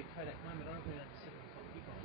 be a Kodak moment. I don't think that's a 7 o'clock kickoff.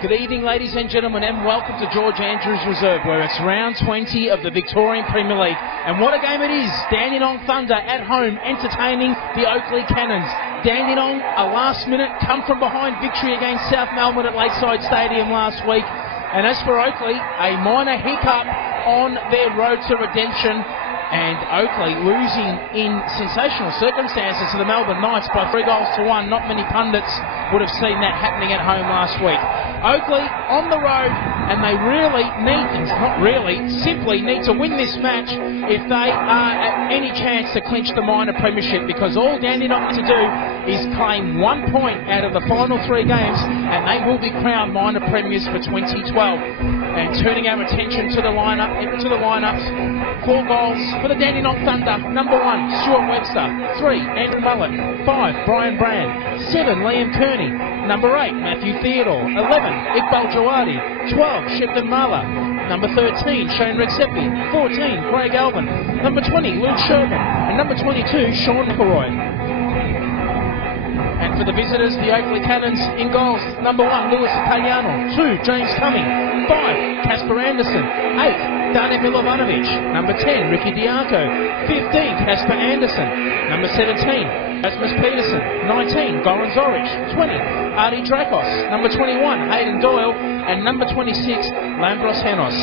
Good evening, ladies and gentlemen, and welcome to George Andrews Reserve, where it's round 20 of the Victorian Premier League. And what a game it is! Dandenong Thunder at home entertaining the Oakleigh Cannons. Dandenong, a last-minute come-from-behind victory against South Melbourne at Lakeside Stadium last week. And as for Oakleigh, a minor hiccup on their road to redemption. And Oakleigh losing in sensational circumstances to the Melbourne Knights by 3-1. Not many pundits would have seen that happening at home last week. Oakleigh on the road, and they simply need to win this match if they are at any chance to clinch the minor premiership, because all Dandenong need to do is claim 1 point out of the final 3 games, and they will be crowned minor premiers for 2012. And turning our attention to the lineups, 4 goals for the Dandenong Thunder. Number 1, Stuart Webster. 3, Andrew Mullett. 5, Brian Brand. 7, Liam Kearney. Number 8, Matthew Theodore. 11, Iqbal Jawadi. 12, Shepton Marler. Number 13, Shane Rexepi. 14, Craig Alvin. Number 20, Luke Sherman. And number 22, Sean McElroy. And for the visitors, the Oakleigh Cannons in goals. Number 1, Lewis Pagliano. 2, James Cumming. 5, Casper Anderson. 8, Dane Milovanovic. Number 10, Ricky Diaco. 15, Casper Anderson. Number 17, Rasmus Peterson. 19, Goran Zoric. 20, Artie Drakos. Number 21, Hayden Doyle. And number 26, Lambros Henos.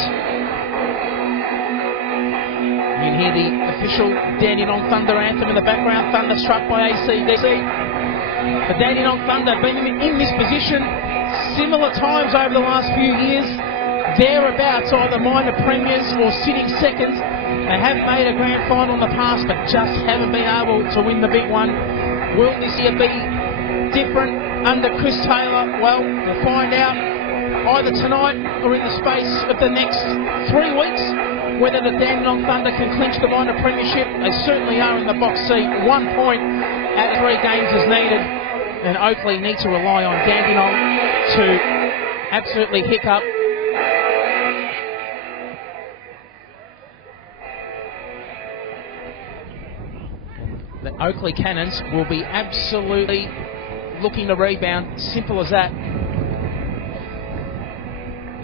You can hear the official Dandenong Thunder anthem in the background, thunderstruck by AC/DC. The Dandenong Thunder have been in this position similar times over the last few years. Thereabouts, either minor premiers or sitting second. They have made a grand final in the past, but just haven't been able to win the big one. Will this year be different under Chris Taylor? Well, we'll find out either tonight or in the space of the next 3 weeks whether the Dandenong Thunder can clinch the minor premiership. They certainly are in the box seat. 1 point out of 3 games is needed, and Oakleigh need to rely on Dandenong to absolutely hiccup. The Oakleigh Cannons will be absolutely looking to rebound. Simple as that.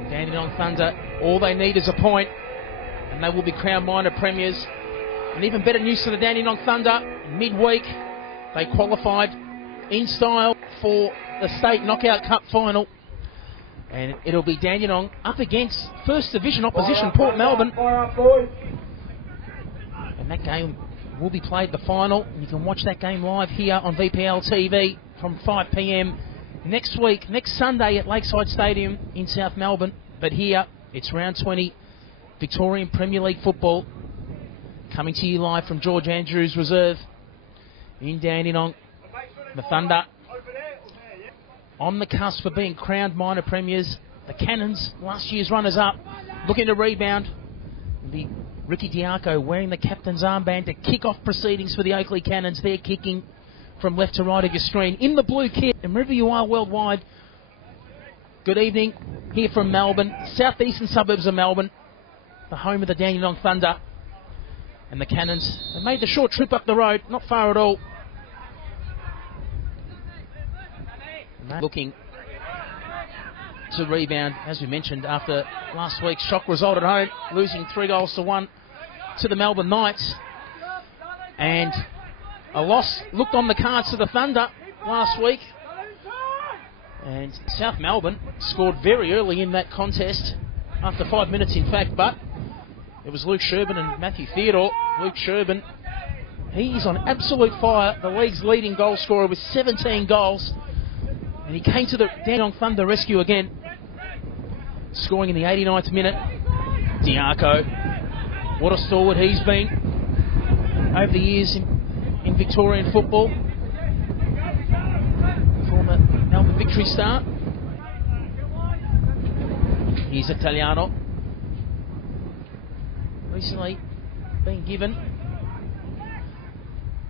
Dandenong Thunder, all they need is a point, and they will be crowned minor premiers. And even better news for the Dandenong Thunder, midweek they qualified in style for the State Knockout Cup final. And it'll be Dandenong up against First Division opposition, Port Melbourne. And that game will be played, the final. You can watch that game live here on VPL TV from 5 p.m. next week, next Sunday at Lakeside Stadium in South Melbourne. But here, it's round 20, Victorian Premier League football, coming to you live from George Andrews Reserve in Dandenong. The Thunder on the cusp of being crowned minor premiers. The Cannons, last year's runners-up, looking to rebound. It'll be Ricky Diaco wearing the captain's armband to kick off proceedings for the Oakleigh Cannons. They're kicking from left to right of your screen in the blue kit. And wherever you are worldwide, good evening here from Melbourne, southeastern suburbs of Melbourne, the home of the Dandenong Thunder. And the Cannons have made the short trip up the road, not far at all. Looking to rebound, as we mentioned, after last week's shock result at home, losing 3-1 to the Melbourne Knights. And a loss looked on the cards to the Thunder last week. And South Melbourne scored very early in that contest, after 5 minutes in fact, but it was Luke Sherbin and Matthew Theodore. Luke Sherbin, he's on absolute fire, the league's leading goal scorer with 17 goals. And he came to the Dandenong Thunder rescue again, scoring in the 89th minute. Diaco, what a stalwart he's been over the years in Victorian football. Former Melbourne Victory star. Here's Italiano. Recently been given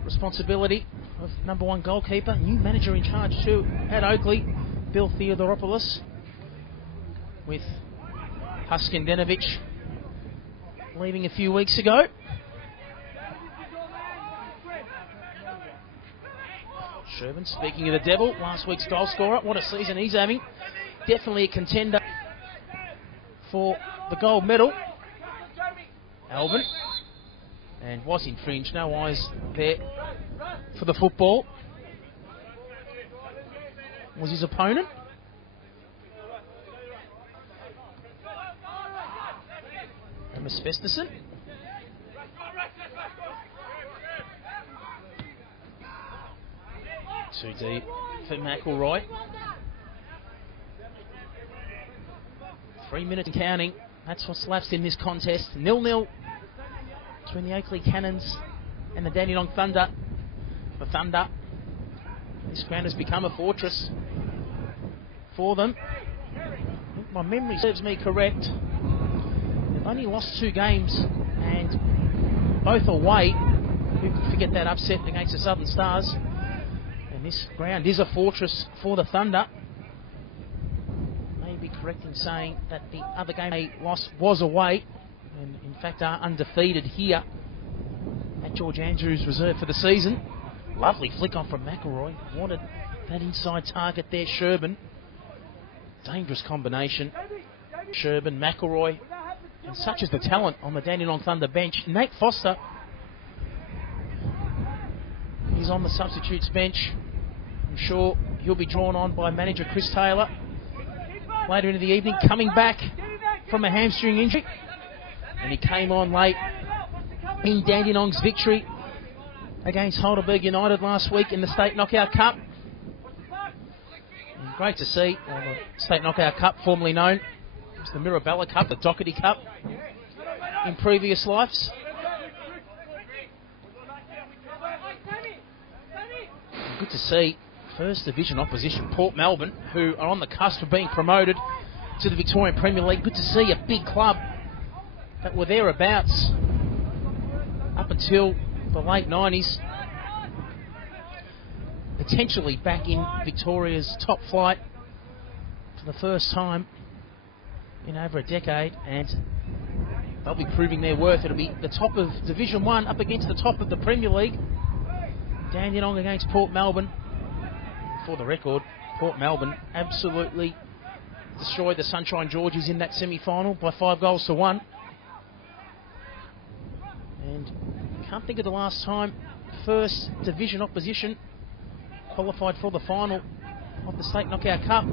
responsibility of #1 goalkeeper, new manager in charge too at Oakleigh, Bill Theodoropoulos, with Huskindenovic leaving a few weeks ago. Sherbin, speaking of the devil, last week's goal scorer, what a season he's having. Definitely a contender for the gold medal. Alvin, and was infringed, no eyes there for the football. Was his opponent. And Asbestoson. Too deep for McElroy. 3 minutes and counting. That's what's lapsed in this contest. 0-0 between the Oakleigh Cannons and the Dandenong Thunder. The Thunder, this ground has become a fortress for them. If my memory serves me correct, they've only lost 2 games, and both away. Who could forget that upset against the Southern Stars? And this ground is a fortress for the Thunder. May be correct in saying that the other game they lost was away, and in fact are undefeated here at George Andrews Reserve for the season. Lovely flick on from McElroy. Wanted that inside target there, Sherbin. Dangerous combination. Sherbin, McElroy, and such is the talent on the Dandenong Thunder bench. Nate Foster, he's on the substitutes bench. I'm sure he'll be drawn on by manager Chris Taylor later into the evening, coming back from a hamstring injury. And he came on late in Dandenong's victory against Heidelberg United last week in the State Knockout Cup. And great to see the State Knockout Cup, formerly known as the Mirabella Cup, the Doherty Cup in previous lives. And good to see First Division opposition Port Melbourne, who are on the cusp of being promoted to the Victorian Premier League. Good to see a big club that were thereabouts up until the late 90s, potentially back in Victoria's top flight for the first time in over a decade, and they'll be proving their worth. It'll be the top of Division 1 up against the top of the Premier League. Dandenong against Port Melbourne. For the record, Port Melbourne absolutely destroyed the Sunshine Georgies in that semi-final by 5-1. And can't think of the last time First Division opposition qualified for the final of the State Knockout Cup.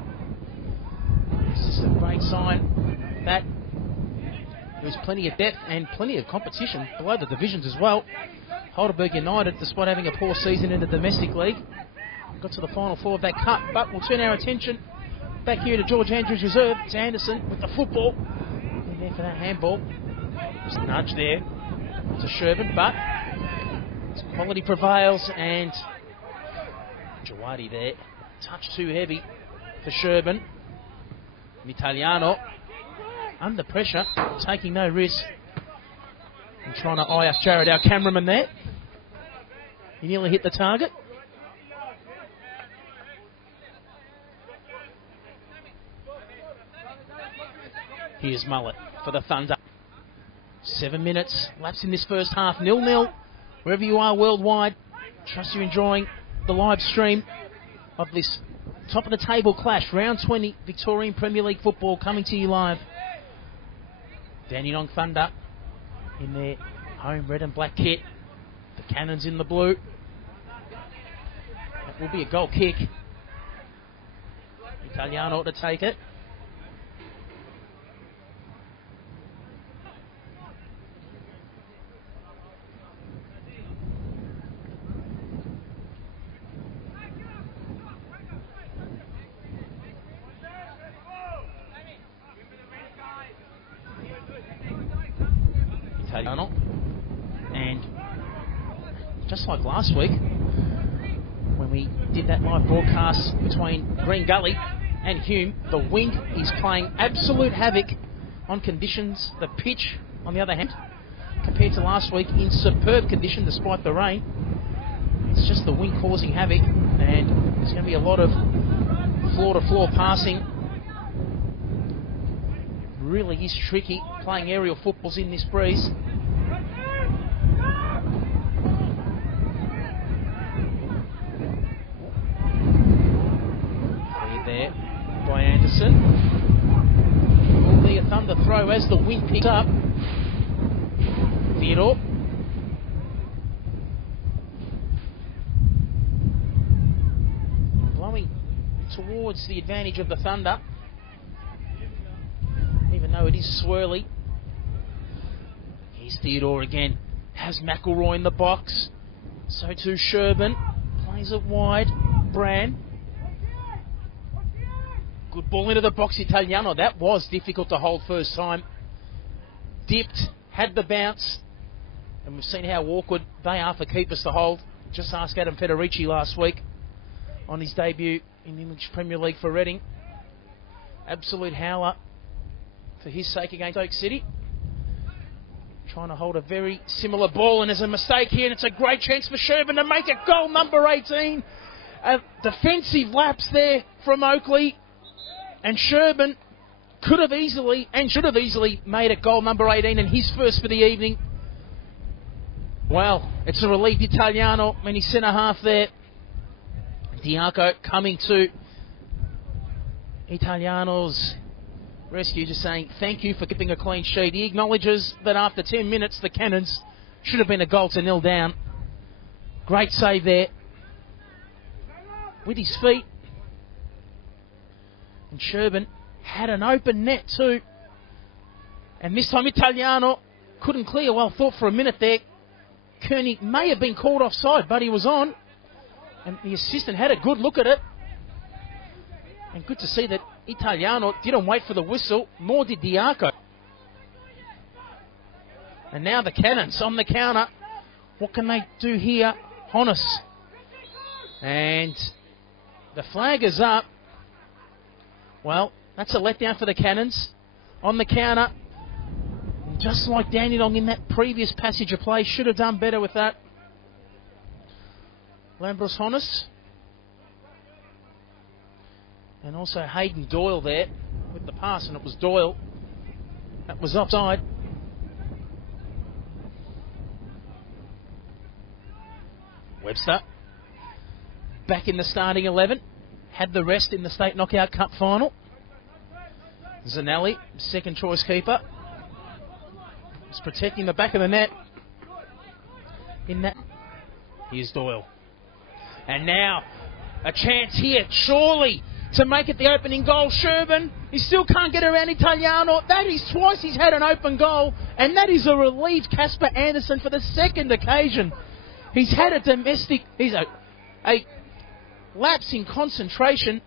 It's just a great sign that there's plenty of depth and plenty of competition below the divisions as well. Heidelberg United, despite having a poor season in the domestic league, got to the final 4 of that cup. But we'll turn our attention back here to George Andrews Reserve. It's Anderson with the football. In there for that handball. Just a nudge there to Sherbin, but quality prevails, and Jawadi there. Touch too heavy for Sherbin. Italiano under pressure, taking no risk. And trying to eye off Jared, our cameraman there. He nearly hit the target. Here's Mullet for the Thunder. 7 minutes, lapse in this first half, 0-0. Wherever you are worldwide, trust you're enjoying the live stream of this top of the table clash. Round 20, Victorian Premier League football coming to you live. Dandenong Thunder in their home red and black kit. The Cannons in the blue. That will be a goal kick. Italiano to take it. Italiano. And just like last week, when we did that live broadcast between Green Gully and Hume, the wind is playing absolute havoc on conditions. The pitch, on the other hand, compared to last week, in superb condition despite the rain. It's just the wind causing havoc, and there's going to be a lot of floor-to-floor passing. Really is tricky playing aerial footballs in this breeze. There by Anderson. Will be a Thunder throw as the wind picks up. Theodore. Blowing towards the advantage of the Thunder, even though it is swirly. Here's Theodore again. Has McElroy in the box. So too Sherburn. Plays it wide. Brand. Good ball into the box, Italiano. That was difficult to hold first time. Dipped. Had the bounce. And we've seen how awkward they are for keepers to hold. Just ask Adam Federici last week on his debut in the English Premier League for Reading. Absolute howler for his sake against Oak City. Trying to hold a very similar ball, and there's a mistake here, and it's a great chance for Sherburn to make it goal number 18. A defensive lapse there from Oakleigh, and Sherburn could have easily and should have easily made it goal number 18 and his first for the evening. Well, it's a relief Italiano in his centre half there. Diaco coming to Italiano's rescue, just saying thank you for keeping a clean sheet. He acknowledges that after 10 minutes the Cannons should have been a goal to 0 down. Great save there with his feet. And Sherburn had an open net too. And this time Italiano couldn't clear. Well, thought for a minute there Kearney may have been called offside, but he was on. And the assistant had a good look at it. And good to see that Italiano didn't wait for the whistle, nor did Diaco. And now the Cannons on the counter. What can they do here? Honus. And the flag is up. Well, that's a letdown for the Cannons. On the counter. Just like Dandenong in that previous passage of play. Should have done better with that. Lambros Honus. And also Hayden Doyle there with the pass, and it was Doyle. That was offside. Webster back in the starting 11. Had the rest in the State Knockout Cup final. Zanelli, second choice keeper. Is protecting the back of the net. In that. Here's Doyle. And now a chance here, surely, to make it the opening goal. Sherburn, he still can't get around Italiano. That is twice he's had an open goal, and that is a relieved Casper Anderson for the second occasion. He's had a domestic, he's a lapse in concentration.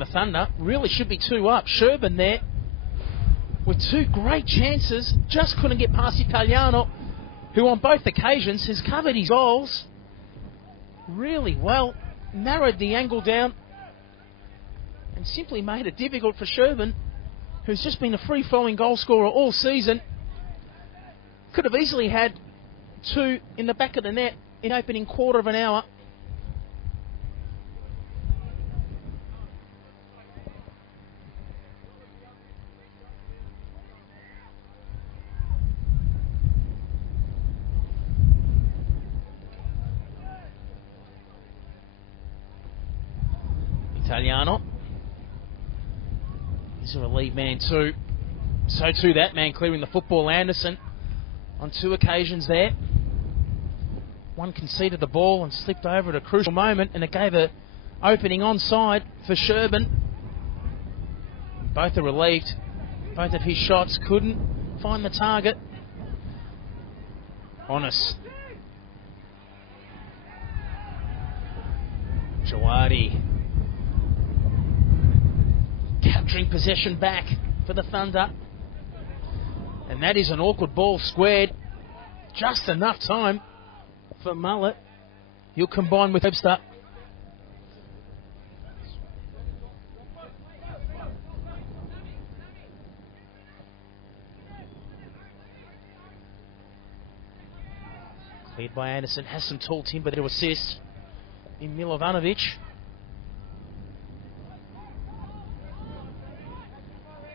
And the Thunder really should be 2 up. Sherbin there with 2 great chances, just couldn't get past Italiano, who on both occasions has covered his goals really well, narrowed the angle down and simply made it difficult for Sherbin, who's just been a free-flowing goal scorer all season. Could have easily had 2 in the back of the net in opening quarter of an hour. Italiano. He's a relieved man too. So too that man clearing the football, Anderson, on 2 occasions there. One conceded the ball and slipped over at a crucial moment, and it gave an opening onside for Sherbin. Both are relieved. Both of his shots couldn't find the target. Honest. Jawadi capturing possession back for the Thunder. And that is an awkward ball squared. Just enough time for Mullet. He'll combine with Webster. Cleared by Anderson. Has some tall timber to assist in Milovanovic.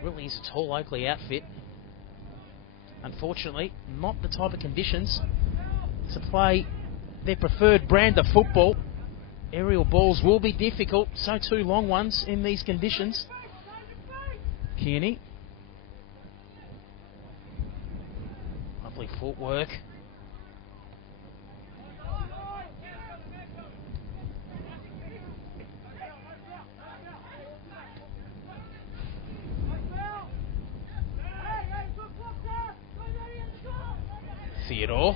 Really is a tall Oakleigh outfit. Unfortunately, not the type of conditions to play their preferred brand of football. Aerial balls will be difficult, so too long ones in these conditions. Kearney. Lovely footwork. Theodore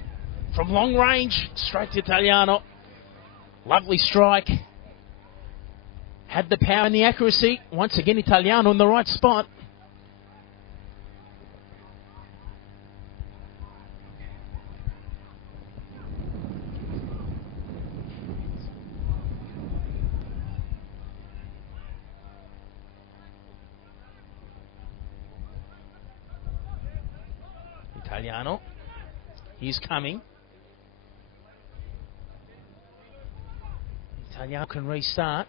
from long range, straight to Italiano. Lovely strike. Had the power and the accuracy. Once again, Italiano in the right spot. Italiano. He's coming. Italiano can restart.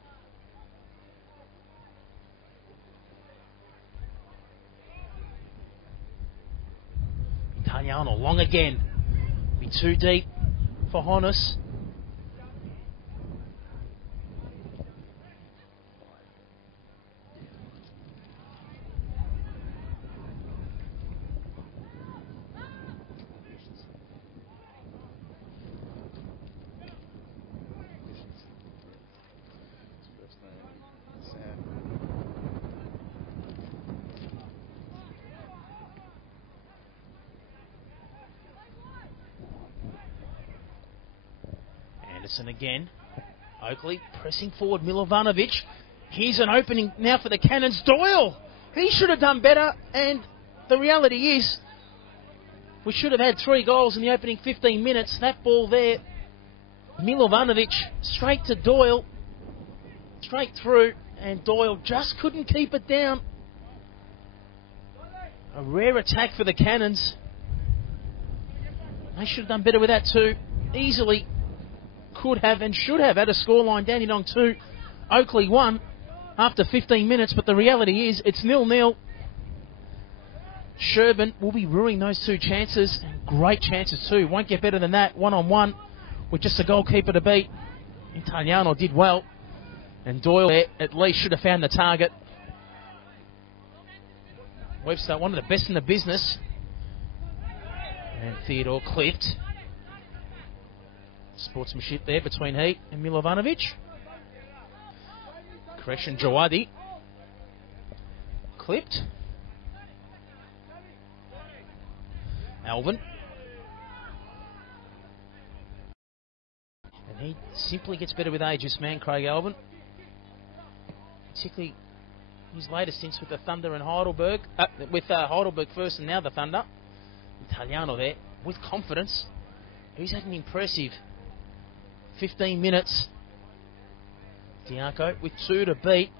Italiano long again. Be too deep for Honus. Anderson again. Oakleigh pressing forward. Milovanovic. Here's an opening now for the Cannons. Doyle! He should have done better, and the reality is we should have had 3 goals in the opening 15 minutes. That ball there, Milovanovic straight to Doyle, straight through, and Doyle just couldn't keep it down. A rare attack for the Cannons. They should have done better with that too. Easily could have and should have had a scoreline. Dandenong 2, Oakleigh 1 after 15 minutes, but the reality is it's 0-0. Sherbin will be ruining those 2 chances, and great chances too. Won't get better than that, 1-on-1 with just a goalkeeper to beat. Italiano did well, and Doyle there at least should have found the target. Webster, one of the best in the business, and Theodore clipped. Sportsmanship there between Heat and Milovanovic. Correction, Jawadi. Clipped. Alvin. And he simply gets better with age, this man, Craig Alvin. Particularly his latest stints with the Thunder and Heidelberg, with Heidelberg first and now the Thunder. Italiano there with confidence. He's had an impressive 15 minutes. Diaco with 2 to beat.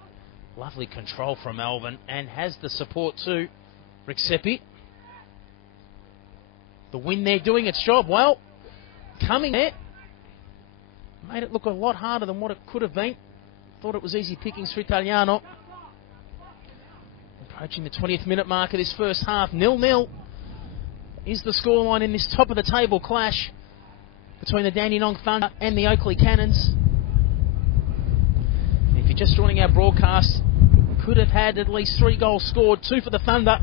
Lovely control from Alvin and has the support too. Rexepi. The win there doing its job well. Coming there. Made it look a lot harder than what it could have been. Thought it was easy pickings for Italiano. Approaching the 20th minute mark of this first half. 0-0 is the scoreline in this top of the table clash between the Dandenong Thunder and the Oakleigh Cannons. And if you're just joining our broadcast, could have had at least 3 goals scored. 2 for the Thunder,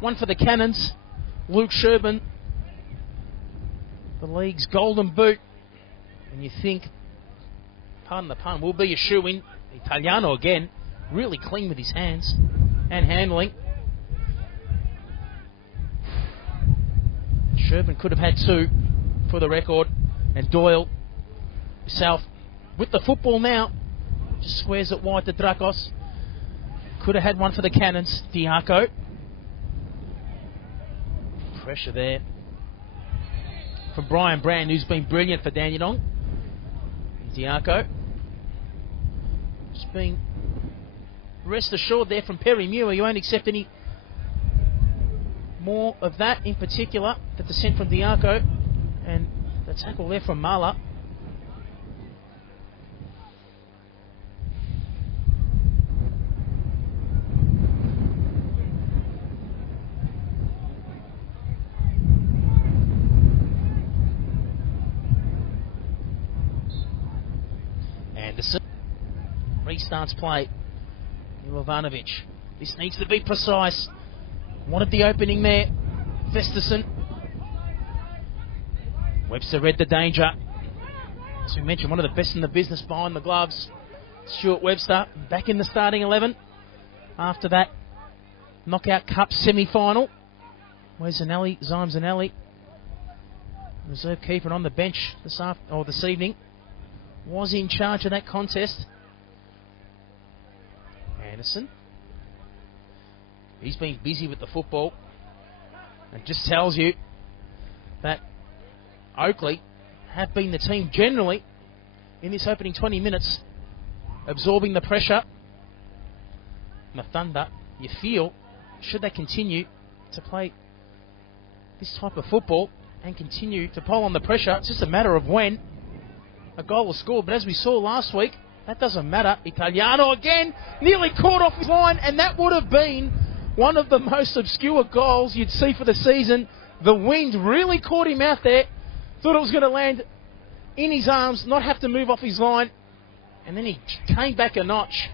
1 for the Cannons. Luke Sherburn, the league's golden boot. And you think, pardon the pun, will be a shoe-in. Italiano again, really clean with his hands and handling. Sherburn could have had 2 for the record. And Doyle himself with the football now. Just squares it wide to Drakos. Could have had 1 for the Cannons. Diaco. Pressure there from Brian Brand, who's been brilliant for Dandenong. Diaco. Just being rest assured there from Perry Muir. You won't accept any more of that, in particular the descent from Diaco and the tackle there from Mala. Anderson restarts play. Milovanovic. This needs to be precise. Wanted the opening there. Festerson. Webster read the danger. As we mentioned, one of the best in the business behind the gloves. Stuart Webster back in the starting 11 after that Knockout Cup semi-final. Where's Zanelli? Zyme Zanelli, reserve keeper on the bench this evening, was in charge of that contest. Anderson. He's been busy with the football and just tells you that Oakleigh have been the team generally in this opening 20 minutes absorbing the pressure. And the Thunder, you feel, should they continue to play this type of football and continue to pull on the pressure, it's just a matter of when a goal was scored. But as we saw last week, that doesn't matter. Italiano again, nearly caught off his line, and that would have been one of the most obscure goals you'd see for the season. The wind really caught him out there. Thought it was going to land in his arms, not have to move off his line. And then he came back a notch.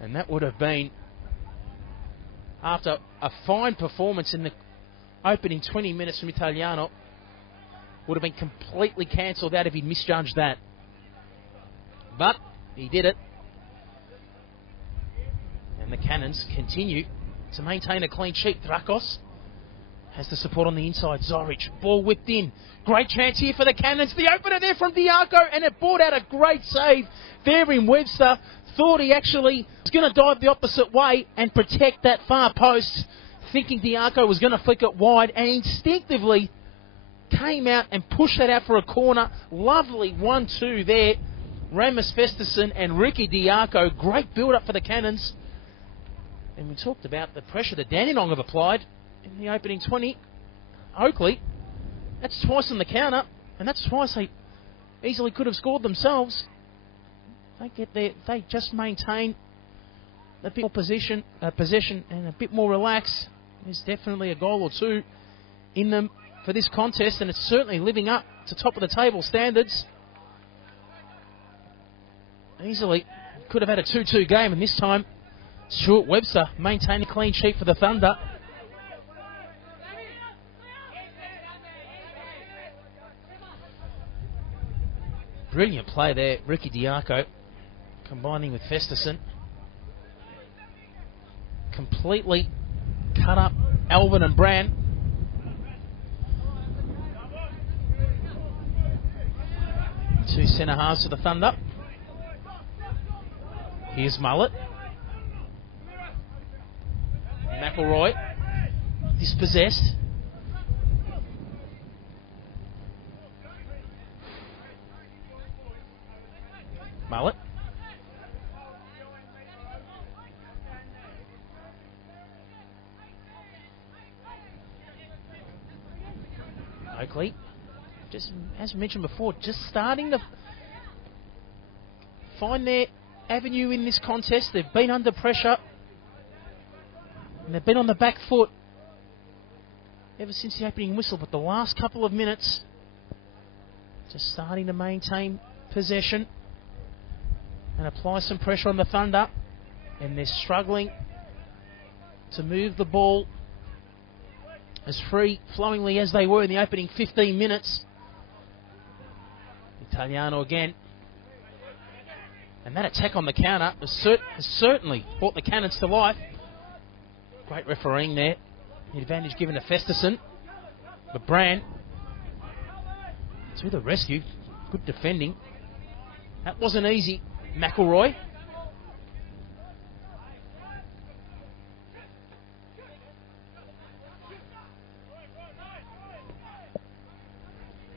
And that would have been, after a fine performance in the opening 20 minutes from Italiano, would have been completely cancelled out if he'd misjudged that. But he did it. And the Cannons continue to maintain a clean sheet. Drakos has the support on the inside. Zoric, ball whipped in. Great chance here for the Cannons. The opener there from Diaco, and it brought out a great save there in Webster. Thought he actually was going to dive the opposite way and protect that far post, thinking Diaco was going to flick it wide, and instinctively came out and pushed that out for a corner. Lovely 1-2 there. Ramus Festerson and Ricky Diaco. Great build-up for the Cannons. And we talked about the pressure that Dandenong have applied in the opening 20. Oakleigh, that's twice on the counter, and that's twice they easily could have scored themselves. They get there, they just maintain a bit more possession and a bit more relaxed. There's definitely a goal or two in them for this contest, and it's certainly living up to top of the table standards. Easily could have had a 2-2 game, and this time Stuart Webster maintaining a clean sheet for the Thunder. Brilliant play there, Ricky Diaco combining with Festerson. Completely cut up Alvin and Brand. Two centre halves for the Thunder. Here's Mullet. McElroy, dispossessed. Mullet. Oakleigh, just as mentioned before, just starting to find their avenue in this contest. They've been under pressure and they've been on the back foot ever since the opening whistle, but the last couple of minutes just starting to maintain possession and apply some pressure on the Thunder, and they're struggling to move the ball as free-flowingly as they were in the opening 15 minutes. Italiano again. And that attack on the counter has certainly brought the Cannons to life. Great refereeing there. The advantage given to Festerson. But Brand to the rescue. Good defending. That wasn't easy. McElroy.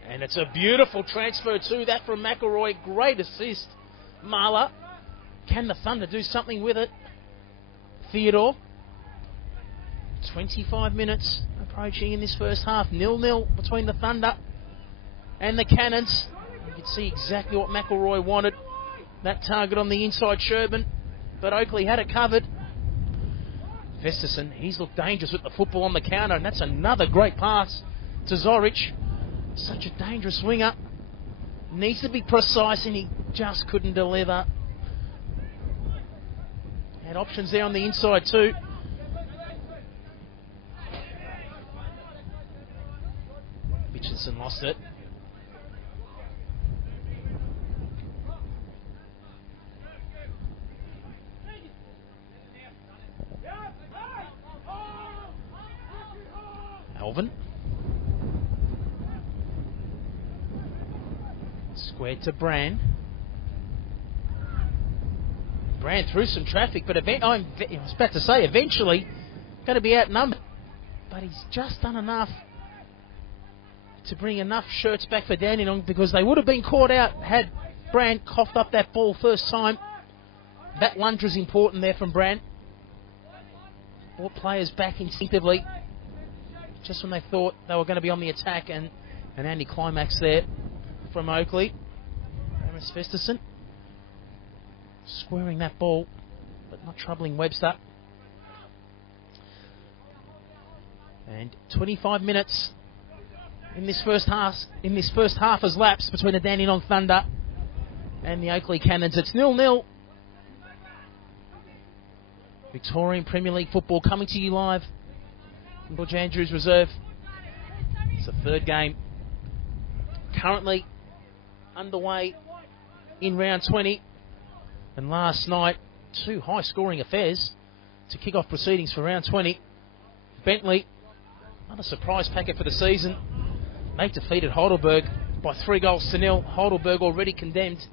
And it's a beautiful transfer too, that from McElroy. Great assist. Marla. Can the Thunder do something with it? Theodore. 25 minutes approaching in this first half. 0-0 between the Thunder and the Cannons. You can see exactly what McElroy wanted. That target on the inside, Sherburn. But Oakleigh had it covered. Festerson, he's looked dangerous with the football on the counter, and that's another great pass to Zorich. Such a dangerous winger. Needs to be precise, and he just couldn't deliver. Had options there on the inside too. Richardson lost it. Alvin. Squared to Brand. Brand through some traffic, but I was about to say eventually going to be outnumbered. But he's just done enough to bring enough shirts back for Dandenong, because they would have been caught out had Brand coughed up that ball first time. That lunge was important there from Brand. Brought players back instinctively just when they thought they were going to be on the attack, and an anti-climax there from Oakleigh. Amos Festerson squaring that ball, but not troubling Webster. And 25 minutes in this first half has lapsed between the Dandenong Thunder and the Oakleigh Cannons. It's 0-0. Victorian Premier League football coming to you live from George Andrews Reserve. It's the third game currently underway in round 20. And last night, two high-scoring affairs to kick off proceedings for round 20. Bentley, another surprise packet for the season. They defeated Heidelberg by 3-0. Heidelberg already condemned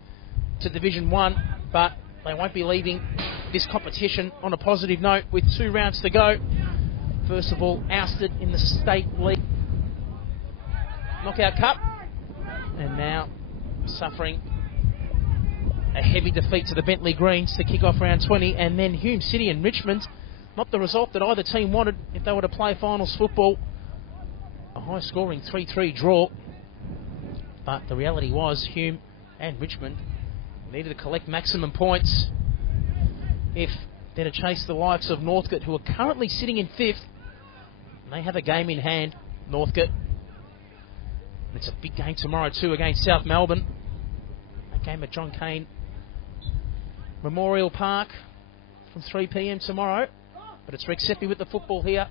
to Division 1, but they won't be leaving this competition on a positive note with 2 rounds to go. First of all, ousted in the State League Knockout Cup, and now suffering a heavy defeat to the Bentley Greens to kick off round 20. And then Hume City and Richmond, not the result that either team wanted if they were to play finals football. A high-scoring 3-3 draw, but the reality was Hume and Richmond needed to collect maximum points if they're to chase the likes of Northcote, who are currently sitting in 5th. And they have a game in hand, Northcote. And it's a big game tomorrow too against South Melbourne. That game at John Cain Memorial Park from 3 p.m. tomorrow. But it's Rex Seppi with the football here.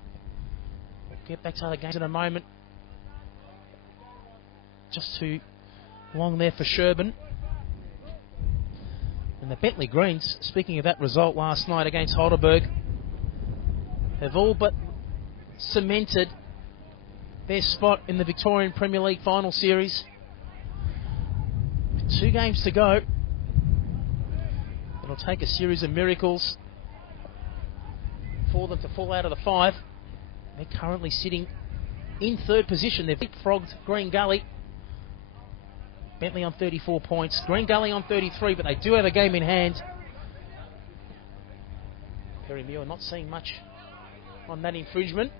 We'll get back to other games in a moment. Just too long there for Sherburn. And the Bentley Greens, speaking of that result last night against Heidelberg, have all but cemented their spot in the Victorian Premier League final series. With 2 games to go, it'll take a series of miracles for for them to fall out of the 5. They're currently sitting in 3rd position. They've leapfrogged Green Gully. Bentley on 34 points, Green Gully on 33, but they do have a game in hand. Perry Muir not seeing much on that infringement.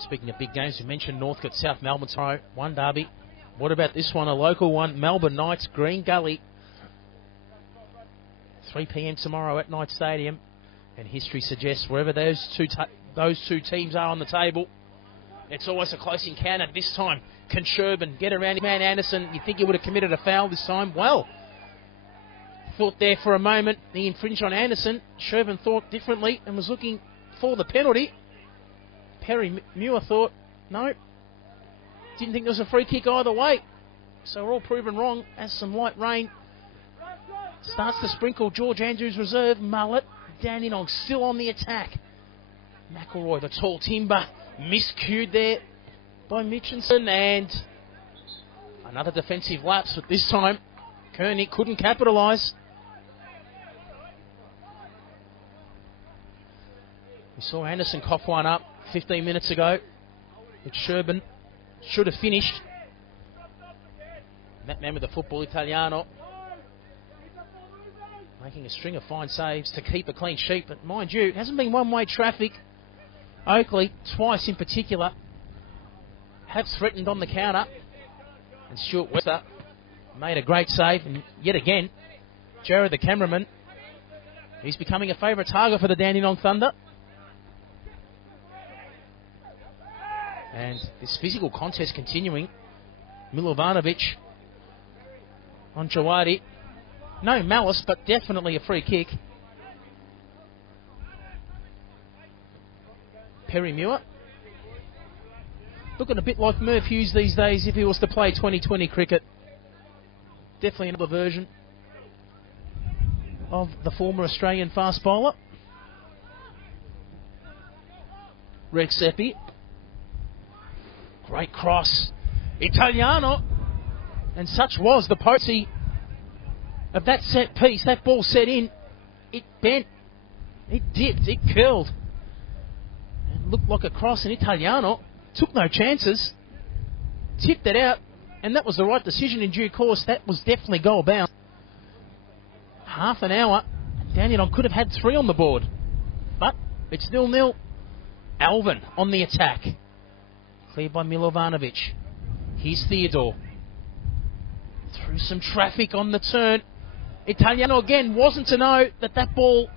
Speaking of big games, we mentioned Northcote South Melbourne tomorrow, one derby. What about this one, a local one, Melbourne Knights, Green Gully. 3 p.m. tomorrow at Knight Stadium. And history suggests wherever those two teams are on the table, it's always a close encounter. This time, can Sherburn get around his man Anderson? You think he would have committed a foul this time? Well, thought there for a moment he infringed on Anderson. Sherburn thought differently and was looking for the penalty. Perry Muir thought, no, didn't think there was a free kick either way. So we're all proven wrong as some light rain starts to sprinkle George Andrews' reserve. Mullet, Dandenong still on the attack. McElroy, the tall timber, miscued there by Mitchinson, and another defensive lapse, but this time Kearney couldn't capitalise. We saw Anderson cough one up 15 minutes ago, which Sherburn should have finished. And that man with the football, Italiano, making a string of fine saves to keep a clean sheet. But mind you, it hasn't been one-way traffic. Oakleigh, twice in particular, have threatened on the counter. And Stuart Webster made a great save. And yet again, Jared, the cameraman, he's becoming a favourite target for the Dandenong Thunder. And this physical contest continuing. Milovanovic on Jawadi. No malice, but definitely a free kick. Perry Muir. Looking a bit like Murph Hughes these days if he was to play 2020 cricket. Definitely another version of the former Australian fast bowler. Rex Seppi. Great cross. Italiano. And such was the potency of that set piece. That ball set in. It bent. It dipped. It curled. It looked like a cross, and Italiano took no chances. Tipped it out. And that was the right decision in due course. That was definitely goal bound. Half an hour. Dandenong could have had 3 on the board. But it's 0-0. Alvin on the attack. Cleared by Milovanovic. Here's Theodore. Through some traffic on the turn. Italiano again wasn't to know that that ball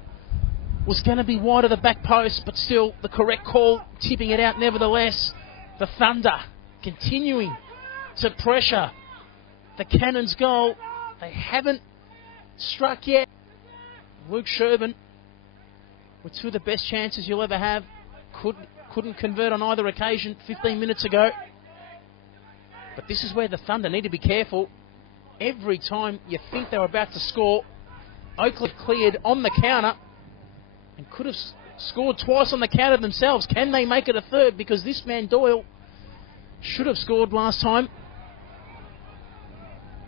was going to be wide of the back post, but still the correct call, tipping it out nevertheless. The Thunder continuing to pressure the Cannons goal. They haven't struck yet. Luke Sherburn with 2 of the best chances you'll ever have. Couldn't convert on either occasion 15 minutes ago. But this is where the Thunder need to be careful. Every time you think they're about to score, Oakleigh cleared on the counter and could have scored twice on the counter themselves. Can they make it a third? Because this man Doyle should have scored last time.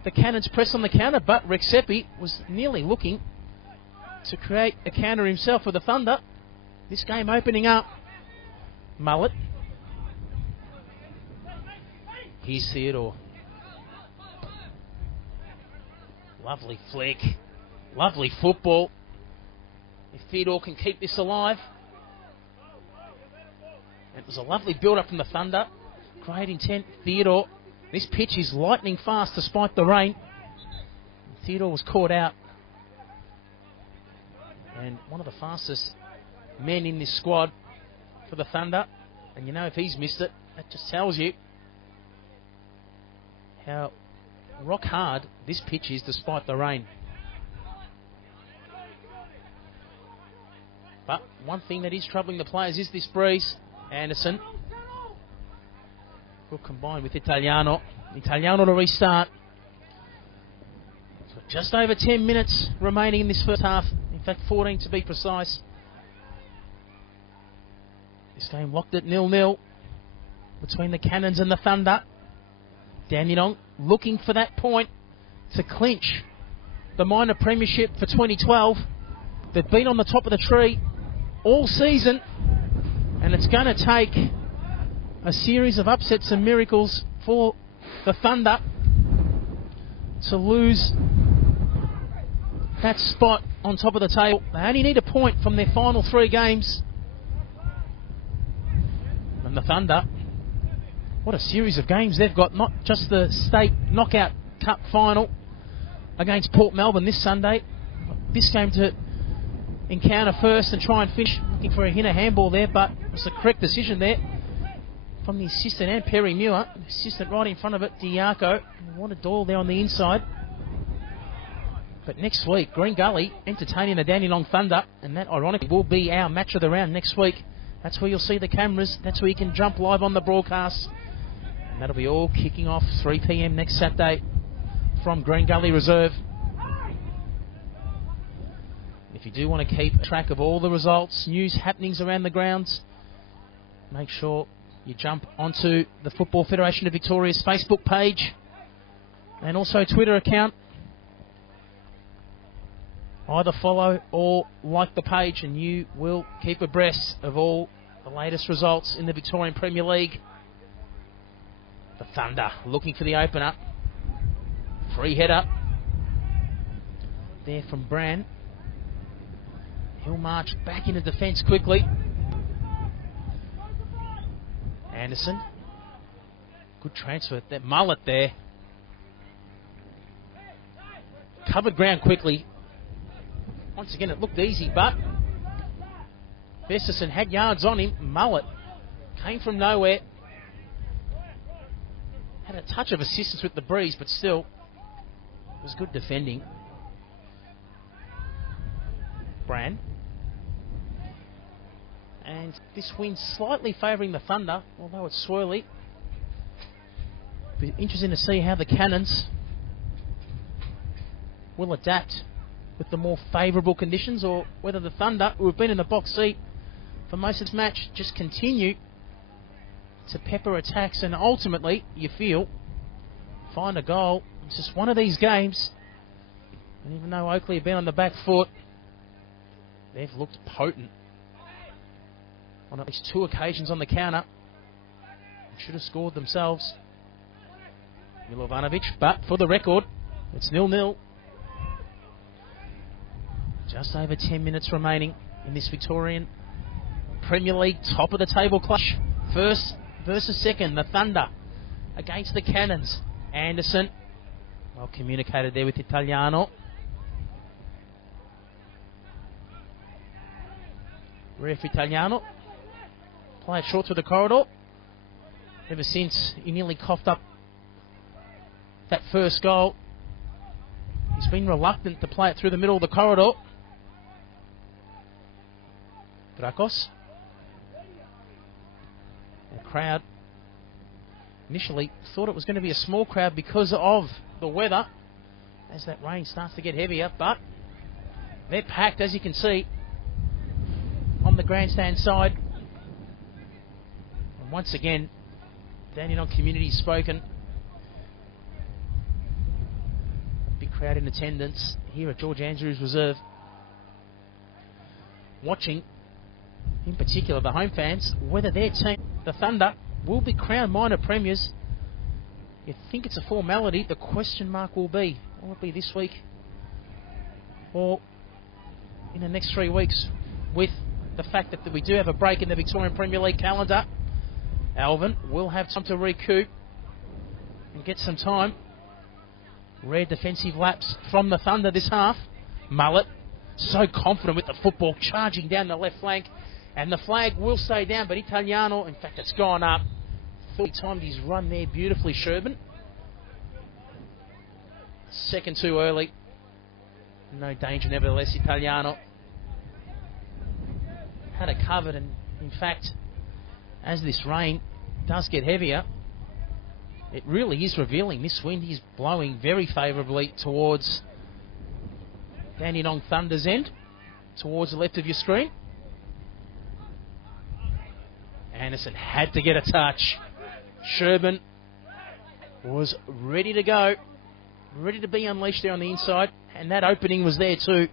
The Cannons press on the counter, but Rexepi was nearly looking to create a counter himself for the Thunder. This game opening up. Mullet. Here's Theodore. Lovely flick. Lovely football. If Theodore can keep this alive. It was a lovely build-up from the Thunder. Great intent. Theodore. This pitch is lightning fast despite the rain. Theodore was caught out. And one of the fastest men in this squad for the Thunder. And you know, if he's missed it, that just tells you how rock hard this pitch is despite the rain. But one thing that is troubling the players is this breeze. Anderson will combine with Italiano. Italiano to restart. So just over 10 minutes remaining in this first half. In fact, 14 to be precise. This game locked at 0-0 between the Cannons and the Thunder. Dandenong looking for that point to clinch the minor premiership for 2012. They've been on the top of the tree all season, and it's going to take a series of upsets and miracles for the Thunder to lose that spot on top of the table. They only need a point from their final 3 games. And the Thunder, what a series of games they've got. Not just the state knockout cup final against Port Melbourne this Sunday. This game to encounter first and try and finish. Looking for a Hinner handball there, but it was the correct decision there from the assistant and Perry Muir. The assistant right in front of it, Diaco. Wanted Doyle there on the inside. But next week, Green Gully entertaining the Dandenong Thunder, and that ironically will be our match of the round next week. That's where you'll see the cameras. That's where you can jump live on the broadcast. And that'll be all kicking off 3 p.m. next Saturday from Green Gully Reserve. If you do want to keep track of all the results, news, happenings around the grounds, make sure you jump onto the Football Federation of Victoria's Facebook page and also Twitter account. Either follow or like the page and you will keep abreast of all the latest results in the Victorian Premier League. The Thunder looking for the opener. Free header there from Bran. He'll march back into defence quickly. Anderson. Good transfer. That mullet there. Covered ground quickly. Once again, it looked easy, but Besterson had yards on him. Mullet came from nowhere. Had a touch of assistance with the breeze, but still, it was good defending. Bran. And this wind's slightly favouring the Thunder, although it's swirly. Be interesting to see how the Cannons will adapt with the more favourable conditions, or whether the Thunder, who have been in the box seat for most of this match, just continue to pepper attacks and ultimately, you feel, find a goal. It's just one of these games, and even though Oakleigh have been on the back foot, they've looked potent on at least 2 occasions on the counter. Should have scored themselves. Milovanovic, but for the record, it's 0-0. Just over 10 minutes remaining in this Victorian Premier League top of the table clash. First versus second, the Thunder against the Cannons. Anderson, well communicated there with Italiano. Ref Italiano. Play it short through the corridor. Ever since he nearly coughed up that first goal, he's been reluctant to play it through the middle of the corridor. Dracos. The crowd initially thought it was going to be a small crowd because of the weather as that rain starts to get heavier, but they're packed, as you can see, on the grandstand side. And once again, Dandenong community spoken. A big crowd in attendance here at George Andrews Reserve, watching in particular the home fans, whether their team, the Thunder, will be crowned minor premiers. You think it's a formality. The question mark will be, will it be this week or in the next 3 weeks, with the fact that we do have a break in the Victorian Premier League calendar. Alvin will have time to recoup and get some time. Rare defensive lapse from the Thunder this half. Mullet, so confident with the football, charging down the left flank. And the flag will stay down, but Italiano, in fact, it's gone up. Thought he timed his run there beautifully, Sherburn. Second too early. No danger, nevertheless, Italiano had it covered, and in fact, as this rain does get heavier, it really is revealing. This wind is blowing very favourably towards Dandenong Thunder's end, towards the left of your screen. Anderson had to get a touch. Sherburn was ready to go, ready to be unleashed there on the inside, and that opening was there too.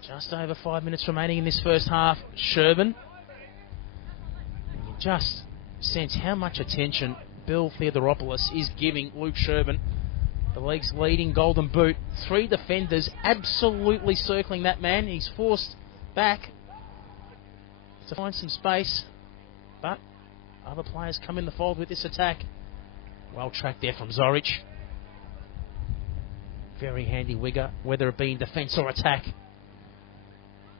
Just over 5 minutes remaining in this first half. Sherburn. You just sense how much attention Bill Theodoropoulos is giving Luke Sherburn, the league's leading golden boot. 3 defenders absolutely circling that man. He's forced back to find some space, but other players come in the fold with this attack. Well tracked there from Zorich. Very handy wigger, whether it be in defence or attack.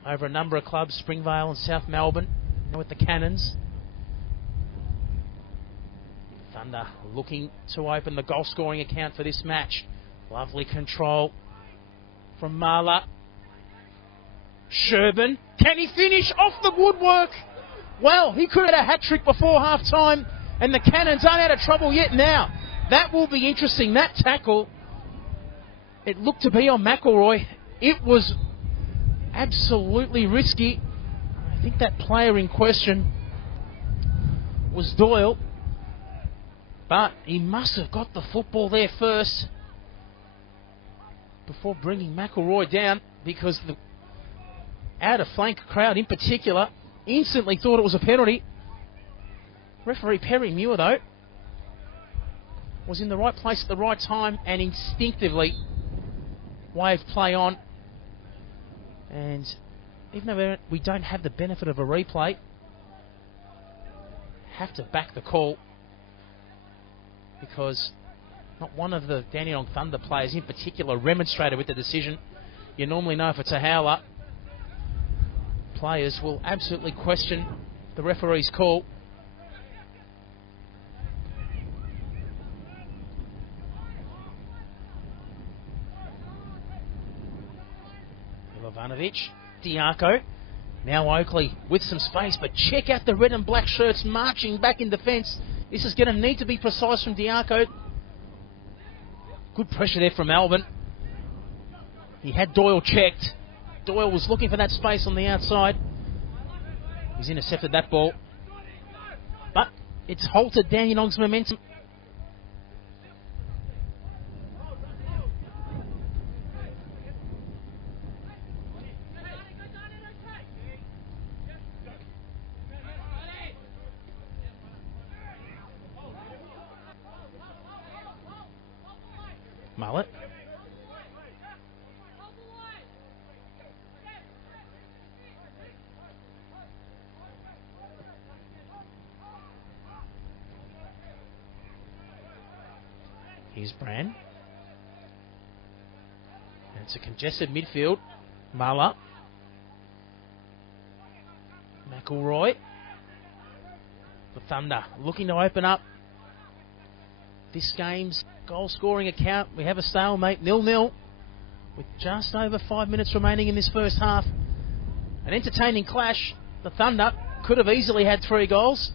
Over a number of clubs, Springvale and South Melbourne, with the Cannons. Thunder looking to open the goal scoring account for this match. Lovely control from Marla. Sherburn, can he finish off the woodwork? Well, he could have had a hat-trick before half-time, and the Cannons aren't out of trouble yet now. That will be interesting. That tackle, it looked to be on McElroy. It was absolutely risky. I think that player in question was Doyle, but he must have got the football there first before bringing McElroy down, because the out-of-flank crowd in particular instantly thought it was a penalty. Referee Perry Muir, though, was in the right place at the right time and instinctively waved play on. And even though we don't have the benefit of a replay, have to back the call, because not one of the Dandenong Thunder players in particular remonstrated with the decision. You normally know if it's a howler, players will absolutely question the referee's call. Ilovanovic, Diaco, now Oakleigh with some space, but check out the red and black shirts marching back in defence. This is going to need to be precise from Diaco. Good pressure there from Alvin. He had Doyle checked. Doyle was looking for that space on the outside. He's intercepted that ball, but it's halted Dandenong's momentum. Mullet. Here's Brand. And it's a congested midfield. Muller. McElroy. The Thunder looking to open up this game's goal scoring account. We have a stalemate, 0-0, with just over 5 minutes remaining in this first half. An entertaining clash. The Thunder could have easily had 3 goals.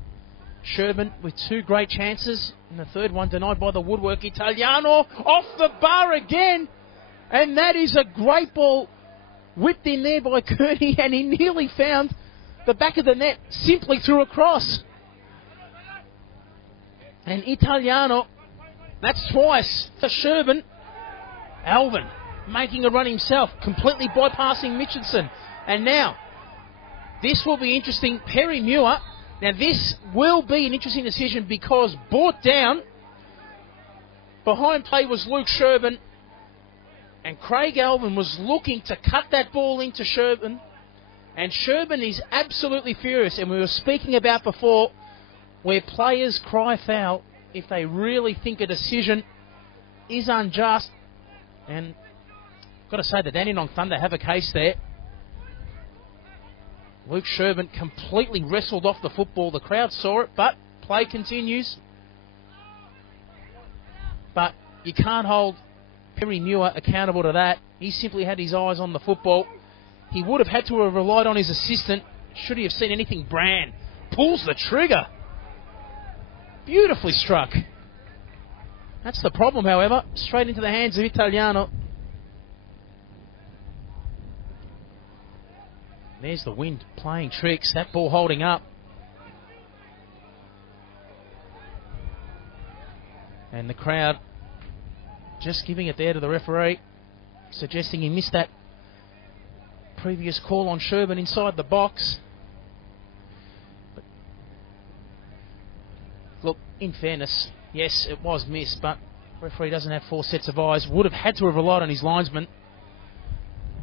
Sherburn with 2 great chances, and the third one denied by the woodwork. Italiano off the bar again, and that is a great ball whipped in there by Kearney, and he nearly found the back of the net, simply threw across. And Italiano, that's twice for Sherburn. Alvin making a run himself, completely bypassing Mitchinson. And now, this will be interesting. Perry Muir. Now, this will be an interesting decision, because brought down behind play was Luke Sherburn, and Craig Alvin was looking to cut that ball into Sherburn, and Sherburn is absolutely furious. And we were speaking about before where players cry foul if they really think a decision is unjust. And I've got to say, the Dandenong Thunder have a case there. Luke Sherburn completely wrestled off the football. The crowd saw it, but play continues. But you can't hold Perry Muir accountable to that. He simply had his eyes on the football. He would have had to have relied on his assistant. Should he have seen anything, Brand pulls the trigger. Beautifully struck. That's the problem, however. Straight into the hands of Italiano. There's the wind playing tricks. That ball holding up. And the crowd just giving it there to the referee, suggesting he missed that previous call on Sherburn inside the box. But look, in fairness, yes, it was missed, but the referee doesn't have 4 sets of eyes. Would have had to have relied on his linesman.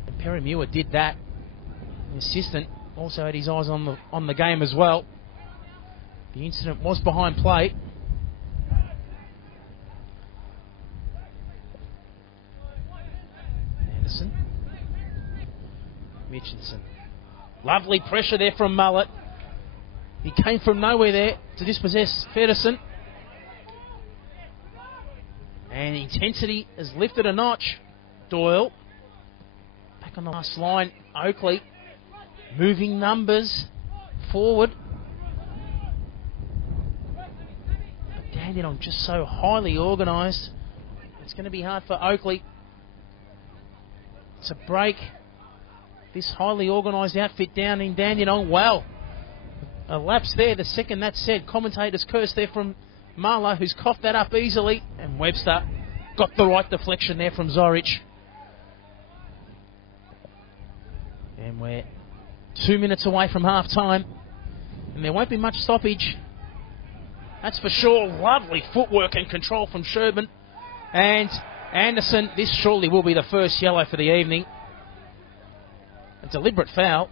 And Perry Muir did that. The assistant also had his eyes on the game as well. The incident was behind play. Anderson. Mitchinson. Lovely pressure there from Mullet. He came from nowhere there to dispossess Fedderson. And intensity has lifted a notch. Doyle. Back on the last line. Oakleigh. Moving numbers forward. But Dandenong just so highly organised. It's going to be hard for Oakleigh to break this highly organised outfit down in Dandenong. Well, a lapse there. The second that's said, commentators curse there from Marla, who's coughed that up easily. And Webster got the right deflection there from Zorich. And we're 2 minutes away from half time, and there won't be much stoppage. That's for sure. Lovely footwork and control from Sherburn. And Anderson, this surely will be the first yellow for the evening. A deliberate foul.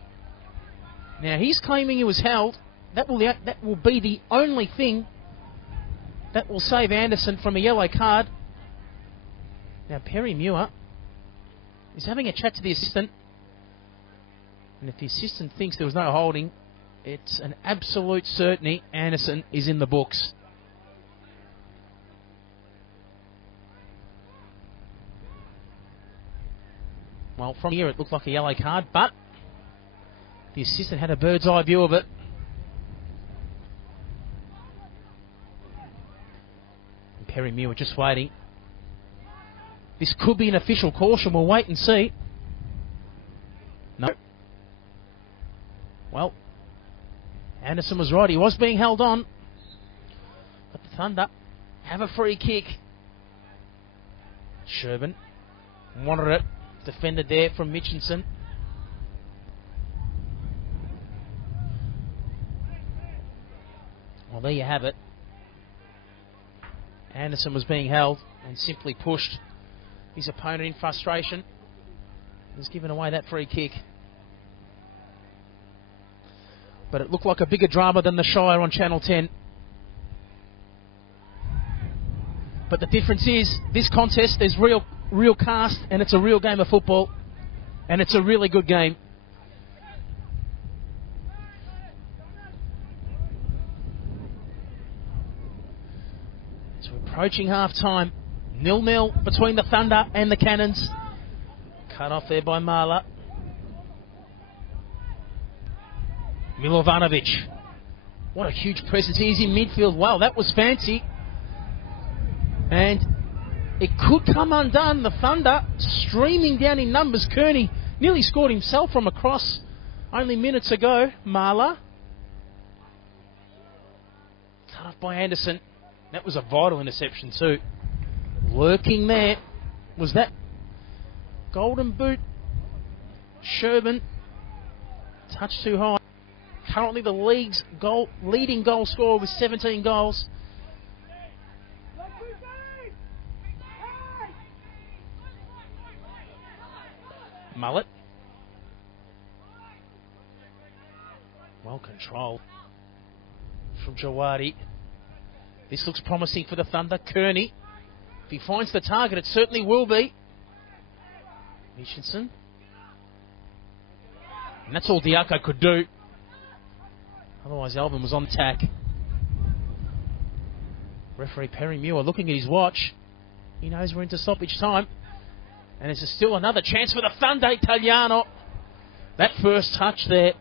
Now he's claiming he was held. That will be the only thing that will save Anderson from a yellow card. Now Perry Muir is having a chat to the assistant. And if the assistant thinks there was no holding, it's an absolute certainty Anderson is in the books. Well, from here it looked like a yellow card, but the assistant had a bird's eye view of it. And Perry Muir just waiting. This could be an official caution. We'll wait and see. No. Well, Anderson was right. He was being held on. But the Thunder have a free kick. Sherburn wanted it. Defended there from Mitchinson. Well, there you have it. Anderson was being held and simply pushed his opponent in frustration. He's given away that free kick. But it looked like a bigger drama than the Shire on Channel 10. But the difference is, this contest, there's real cast, and it's a real game of football, and it's a really good game. So we're approaching half-time. 0-0 between the Thunder and the Cannons. Cut off there by Marla. Milovanovic. What a huge presence he is in midfield. Wow, that was fancy. And it could come undone. The Thunder streaming down in numbers. Kearney nearly scored himself from across only minutes ago. Marla. Cut off by Anderson. That was a vital interception too. Lurking there was that golden boot. Sherburn. Touch too high. Currently the league's leading goal scorer with 17 goals. Mullet. Well controlled from Jawadi. This looks promising for the Thunder. Kearney. If he finds the target, it certainly will be. Mitchinson. And that's all Diaco could do. Otherwise, Alvin was on attack. Referee Perry Muir looking at his watch. He knows we're into stoppage time. And there's still another chance for the Thunder. Italiano. That first touch there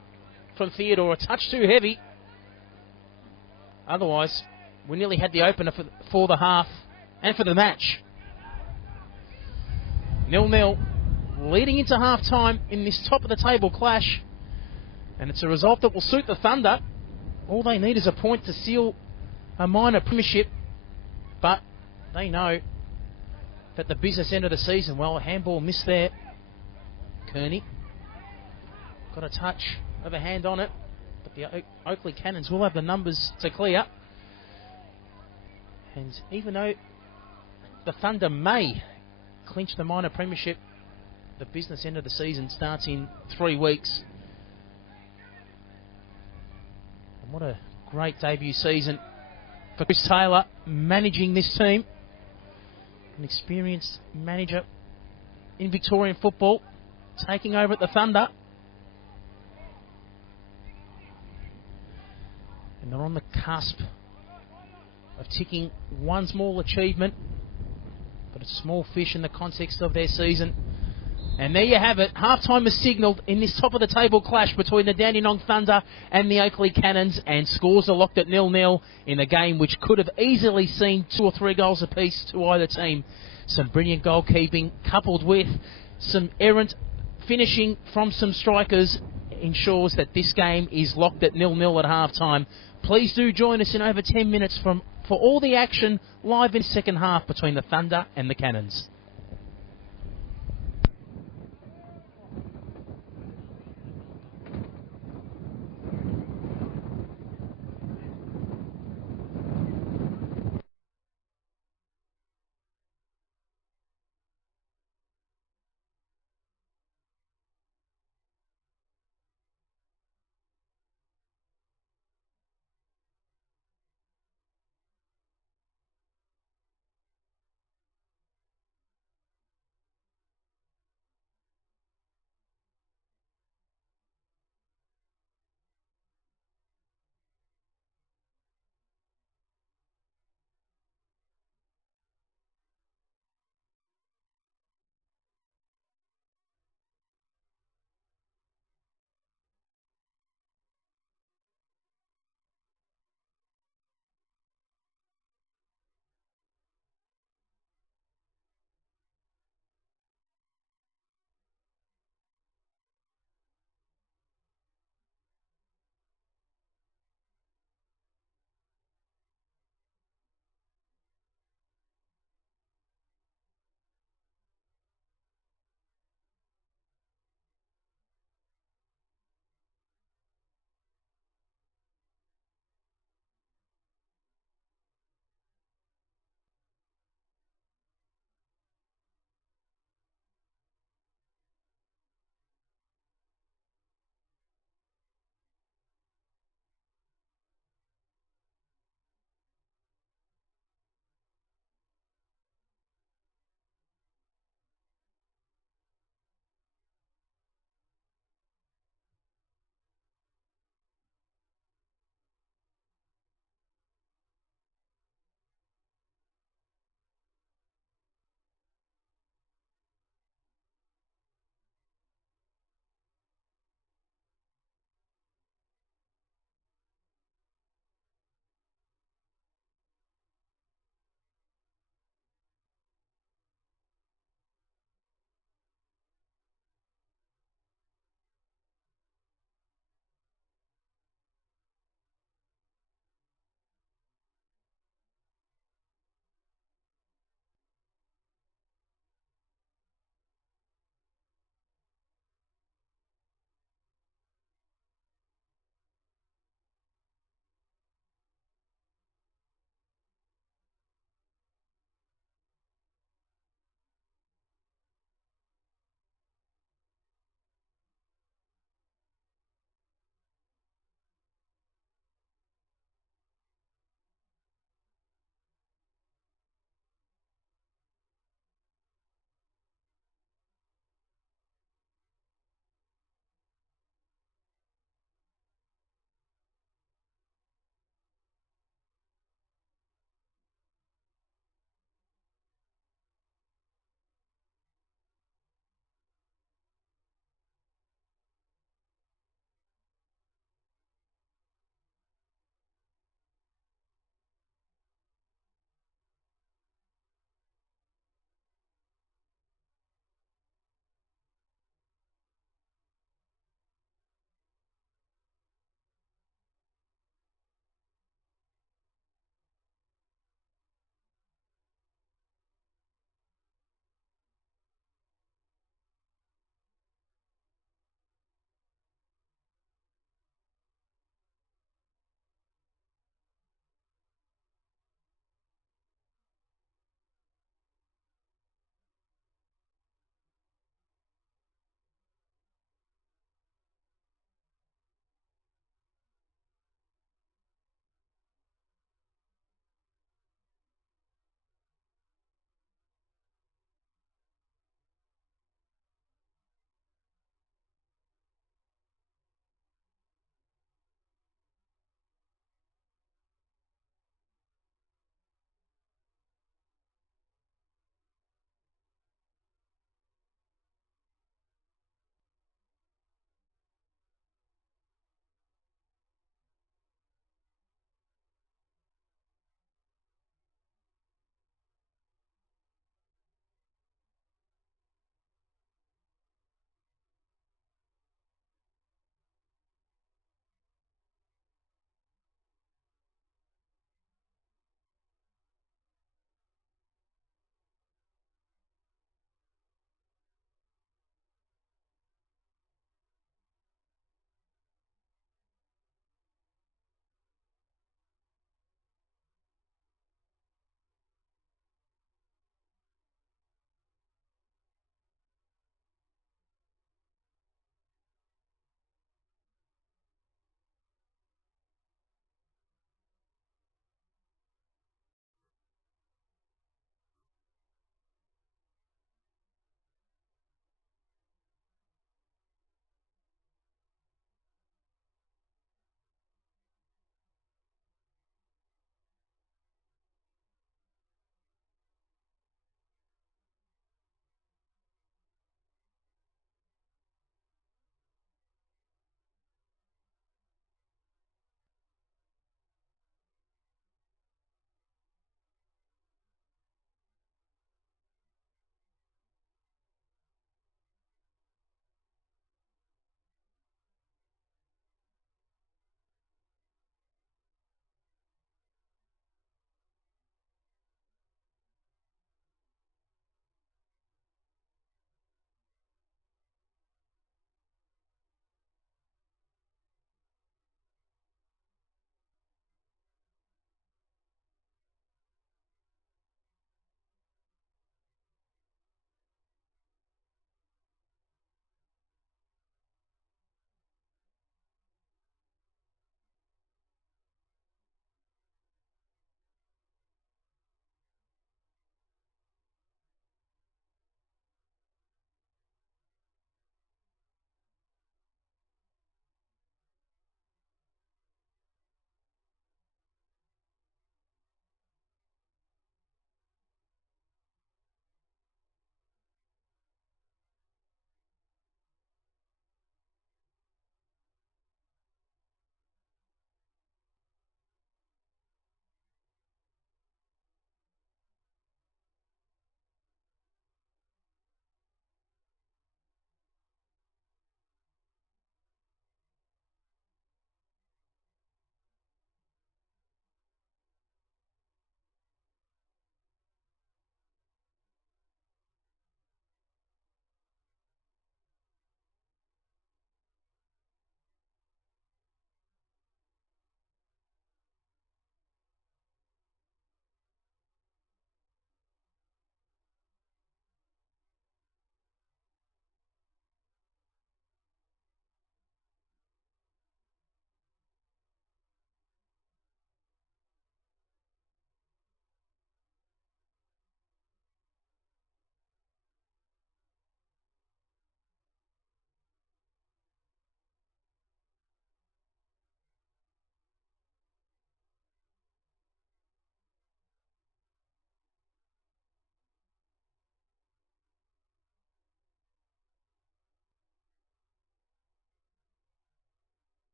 from Theodore, a touch too heavy. Otherwise, we nearly had the opener for the half and for the match. 0-0. Leading into half-time in this top-of-the-table clash. And it's a result that will suit the Thunder. All they need is a point to seal a minor premiership. But they know that the business end of the season, well, a handball missed there. Kearney got a touch of a hand on it. But the Oakleigh Cannons will have the numbers to clear. And even though the Thunder may clinch the minor premiership, the business end of the season starts in 3 weeks. And what a great debut season for Chris Taylor managing this team. An experienced manager in Victorian football, taking over at the Thunder. And they're on the cusp of ticking one small achievement, but a small fish in the context of their season. And there you have it. Halftime is signalled in this top of the table clash between the Dandenong Thunder and the Oakleigh Cannons, and scores are locked at 0-0 in a game which could have easily seen 2 or 3 goals apiece to either team. Some brilliant goalkeeping coupled with some errant finishing from some strikers ensures that this game is locked at 0-0 at halftime. Please do join us in over 10 minutes for all the action live in the second half between the Thunder and the Cannons.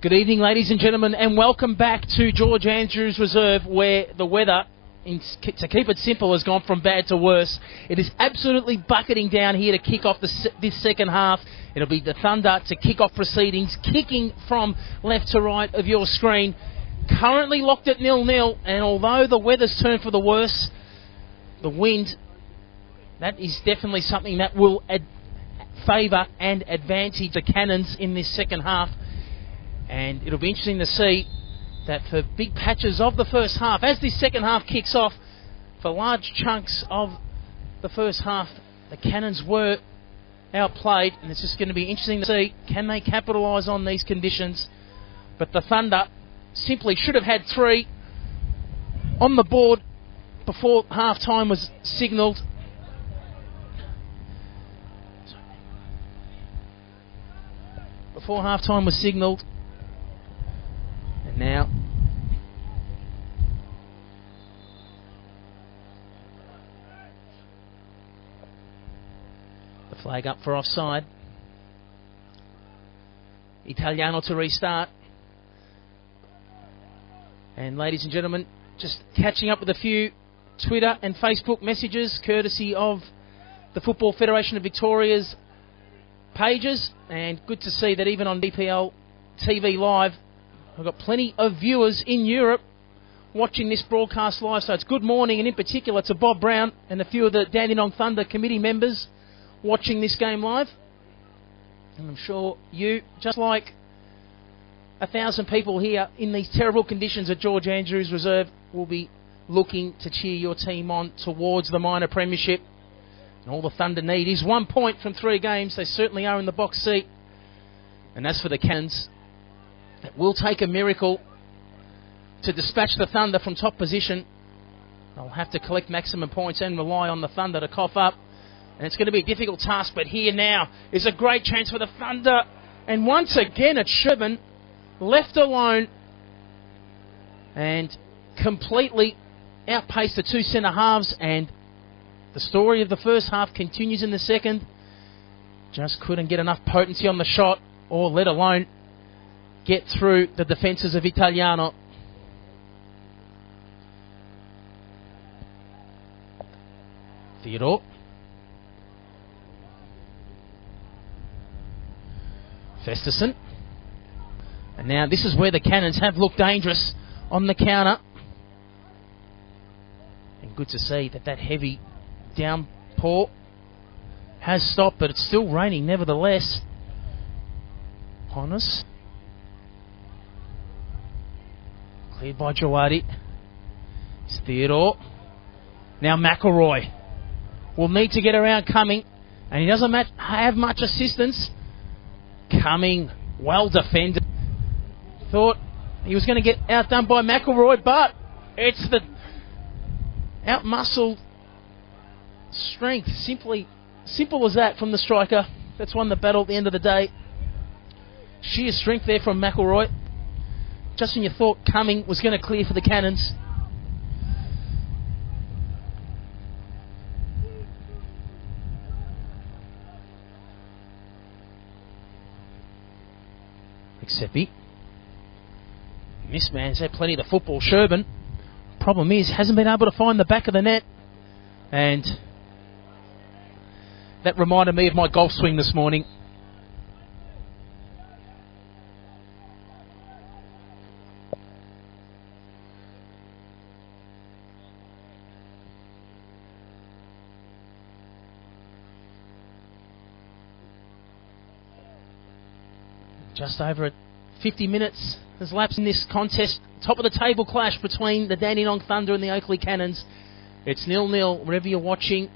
Good evening, ladies and gentlemen, and welcome back to George Andrews Reserve, where the weather, to keep it simple, has gone from bad to worse. It is absolutely bucketing down here to kick off this second half. It'll be the Thunder to kick off proceedings, kicking from left to right of your screen. Currently locked at 0-0, and although the weather's turned for the worse, the wind, that is definitely something that will favour and advantage the Cannons in this second half. And it'll be interesting to see that for big patches of the first half, as this second half kicks off, for large chunks of the first half, the Cannons were outplayed, and it's just going to be interesting to see, can they capitalise on these conditions? But the Thunder simply should have had 3 on the board before half-time was signalled. Before half-time was signalled. And now the flag up for offside. Italiano to restart. And ladies and gentlemen, just catching up with a few Twitter and Facebook messages courtesy of the Football Federation of Victoria's pages, and good to see that even on VPL TV Live, I've got plenty of viewers in Europe watching this broadcast live, so it's good morning, and in particular to Bob Brown and a few of the Dandenong Thunder committee members watching this game live. And I'm sure you, just like 1,000 people here in these terrible conditions at George Andrews Reserve, will be looking to cheer your team on towards the minor premiership. And all the Thunder need is 1 point from 3 games. They certainly are in the box seat. And as for the Cannons, it will take a miracle to dispatch the Thunder from top position. They'll have to collect maximum points and rely on the Thunder to cough up. And it's going to be a difficult task, but here now is a great chance for the Thunder. And once again, it's Sherman left alone and completely outpaced the 2 centre halves, and the story of the first half continues in the second. Just couldn't get enough potency on the shot, or let alone get through the defences of Italiano. Theodore. Festerson. And now this is where the Cannons have looked dangerous on the counter. And good to see that that heavy downpour has stopped, but it's still raining nevertheless. Honest. Cleared by Jawadi. It's Theodore. Now McElroy will need to get around Cumming, and he doesn't have much assistance. Cumming, well defended. Thought he was going to get outdone by McElroy, but it's the out-muscled strength. Simple as that from the striker. That's won the battle at the end of the day. Sheer strength there from McElroy. Just when you thought Cumming was going to clear for the Cannons. Excepi. This man's had plenty of the football, Sherban. Problem is, hasn't been able to find the back of the net. And that reminded me of my golf swing this morning. Just over 50 minutes has lapsed in this contest. Top of the table clash between the Dandenong Thunder and the Oakleigh Cannons. It's 0-0 wherever you're watching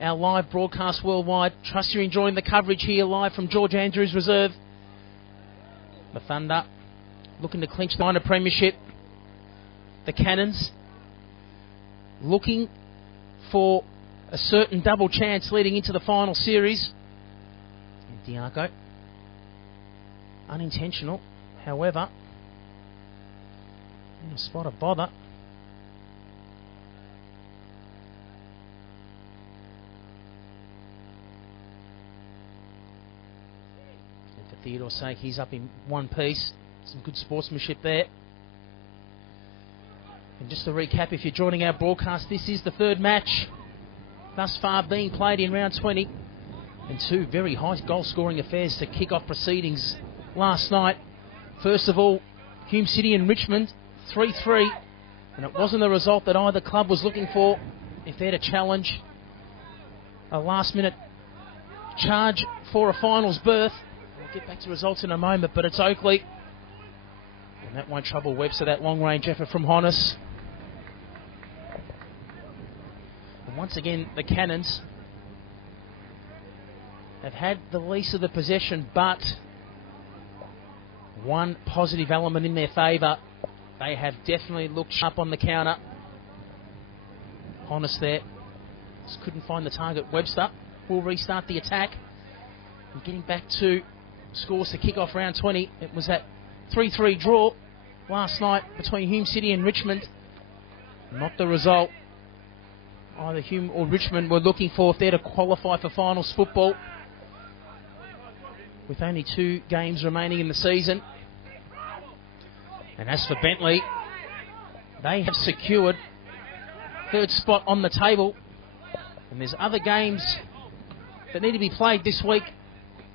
our live broadcast worldwide. Trust you're enjoying the coverage here live from George Andrews Reserve. The Thunder looking to clinch the minor premiership. The Cannons looking for a certain double chance leading into the final series. And Diaco. Unintentional, however, in a spot of bother. And for Theodore's sake, he's up in one piece. Some good sportsmanship there. And just to recap, if you're joining our broadcast, this is the third match thus far being played in round 20. And two very high goal-scoring affairs to kick off proceedings last night. First of all, Hume City and Richmond, 3-3. And it wasn't the result that either club was looking for if they're to challenge a last-minute charge for a finals berth. We'll get back to results in a moment, but it's Oakleigh. And that won't trouble Webster, that long-range effort from Honus. And once again, the Cannons have had the least of the possession, but one positive element in their favour. They have definitely looked sharp on the counter. Honest there. Just couldn't find the target. Webster will restart the attack. And getting back to scores to kick off round 20. It was that 3-3 draw last night between Hume City and Richmond. Not the result either Hume or Richmond were looking for if they're to qualify for finals football. With only 2 games remaining in the season. And as for Bentley, they have secured third spot on the table. And there's other games that need to be played this week,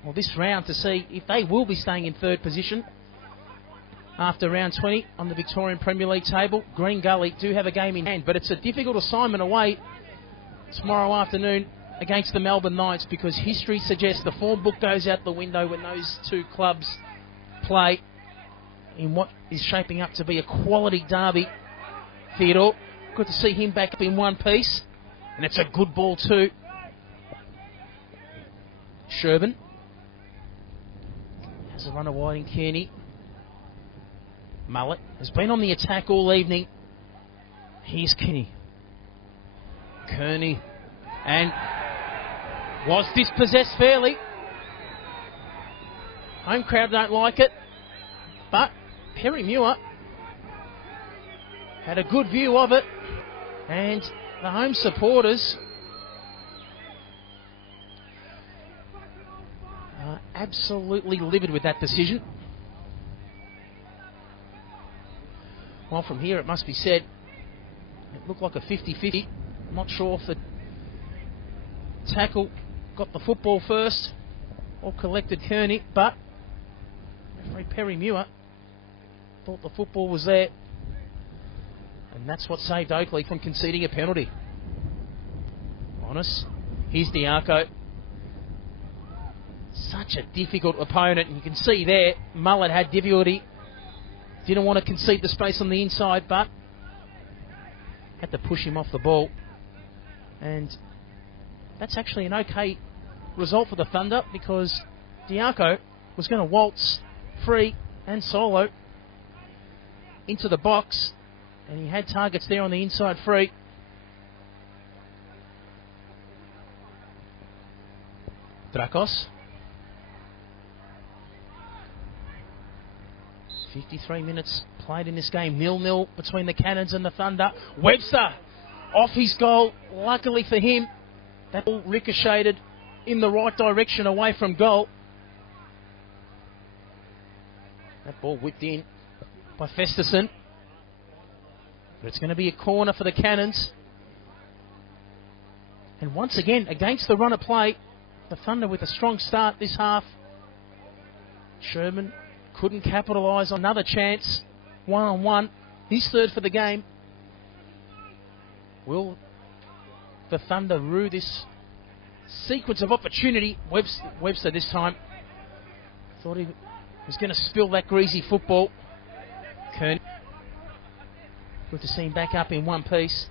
or this round, to see if they will be staying in third position after round 20 on the Victorian Premier League table. Green Gully do have a game in hand, but it's a difficult assignment away tomorrow afternoon against the Melbourne Knights, because history suggests the form book goes out the window when those two clubs play in what is shaping up to be a quality derby. Theodore, good to see him back up in one piece, and it's a good ball too. Sherburn has a runner wide in Kearney. Mullet has been on the attack all evening. Here's Kearney. Kearney, and was dispossessed fairly. Home crowd don't like it, but Perry Muir had a good view of it, and the home supporters are absolutely livid with that decision. Well, from here it must be said, it looked like a 50-50. I'm not sure if the tackle got the football first or collected Kearney, but referee Perry Muir thought the football was there, and that's what saved Oakleigh from conceding a penalty. Honest. Here's Diaco. Such a difficult opponent, and you can see there Mullet had difficulty. Didn't want to concede the space on the inside, but had to push him off the ball. And that's actually an okay result for the Thunder, because Diaco was going to waltz free and solo into the box, and he had targets there on the inside free. Drakos. 53 minutes played in this game. 0-0 between the Cannons and the Thunder. Webster off his goal. Luckily for him, that ball ricocheted in the right direction away from goal. That ball whipped in by Festerson. But it's going to be a corner for the Cannons. And once again, against the run of play, the Thunder with a strong start this half. Sherman couldn't capitalise on another chance. 1-on-1. His third for the game. Will the Thunder rue this sequence of opportunity? Webster this time thought he was going to spill that greasy football. Kearney. Good to see him back up in one piece.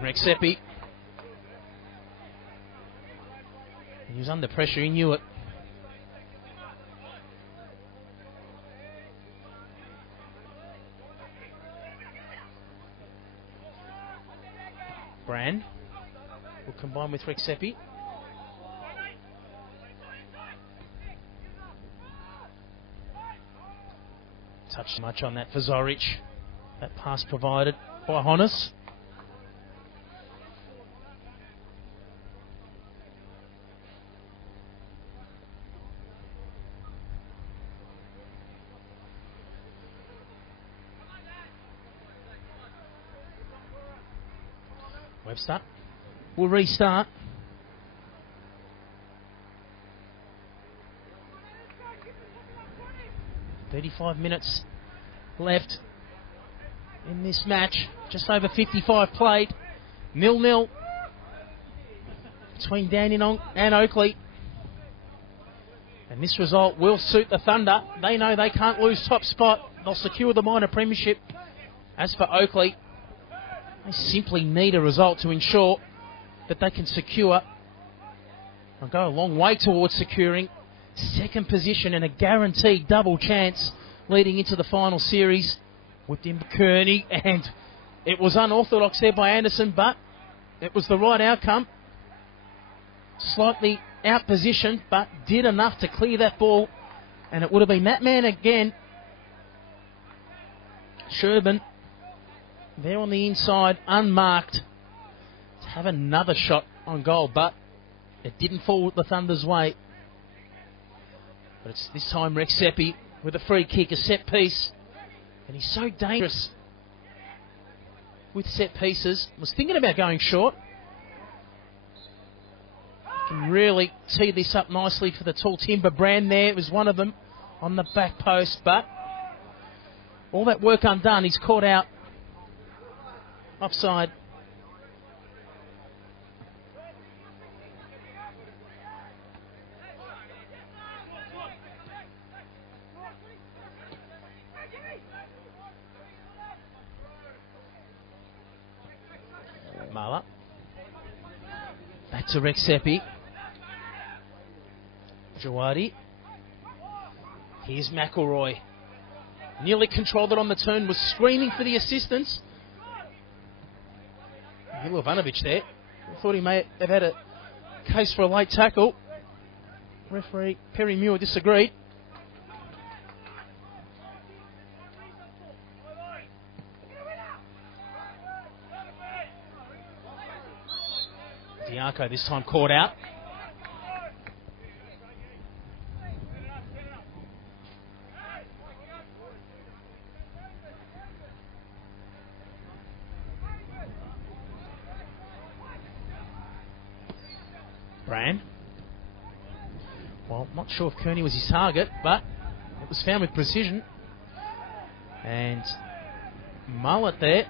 Rexepi. He was under pressure, he knew it. Brand will combine with Rexepi. Touched much on that for Zorich. That pass provided by Honus. Webster will restart. "35 minutes left in this match. Just over 55 played. 0-0 between Dandenong and Oakleigh. And this result will suit the Thunder. They know they can't lose top spot. They'll secure the minor premiership. As for Oakleigh, they simply need a result to ensure that they can secure and go a long way towards securing second position and a guaranteed double chance leading into the final series. Whipped in Kearney, and it was unorthodox there by Anderson, but it was the right outcome. Slightly out positioned, but did enough to clear that ball, and it would have been that man again. Sherburn there on the inside, unmarked, to have another shot on goal, but it didn't fall the Thunder's way. But it's this time Rex Seppi with a free kick, a set piece, and he's so dangerous with set pieces. Was thinking about going short. Can really tee this up nicely for the Tall Timber brand there. It was one of them on the back post, but all that work undone. He's caught out offside. Muller. Back to Rex Seppi. Jawadi. Here's McElroy. Nearly controlled it on the turn, was screaming for the assistance. Milovanovic there. I thought he may have had a case for a late tackle. Referee Perry Muir disagreed. Diaco this time caught out. Brand. Well, not sure if Kearney was his target, but it was found with precision. And Mullet there.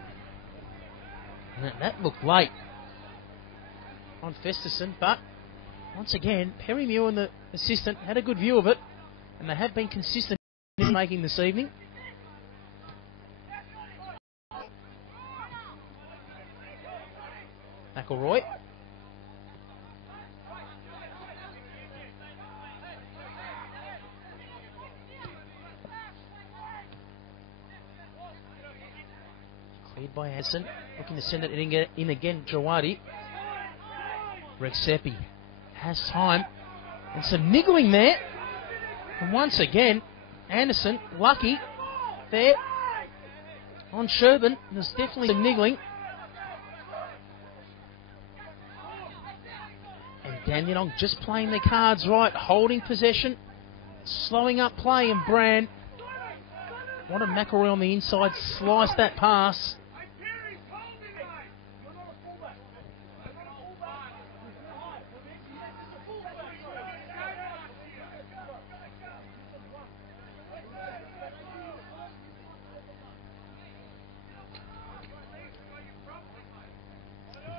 And that looked late on Festerson, but once again, Perry Muir and the assistant had a good view of it, and they have been consistent in making this evening. McElroy. Cleared by Hansen, looking to send it in again, Jawadi. Rex Seppi has time, and some niggling there. And once again, Anderson, lucky there on Sherburn. There's definitely some niggling. And Dandenong just playing their cards right, holding possession, slowing up play, and Brand wanted McElroy on the inside, sliced that pass.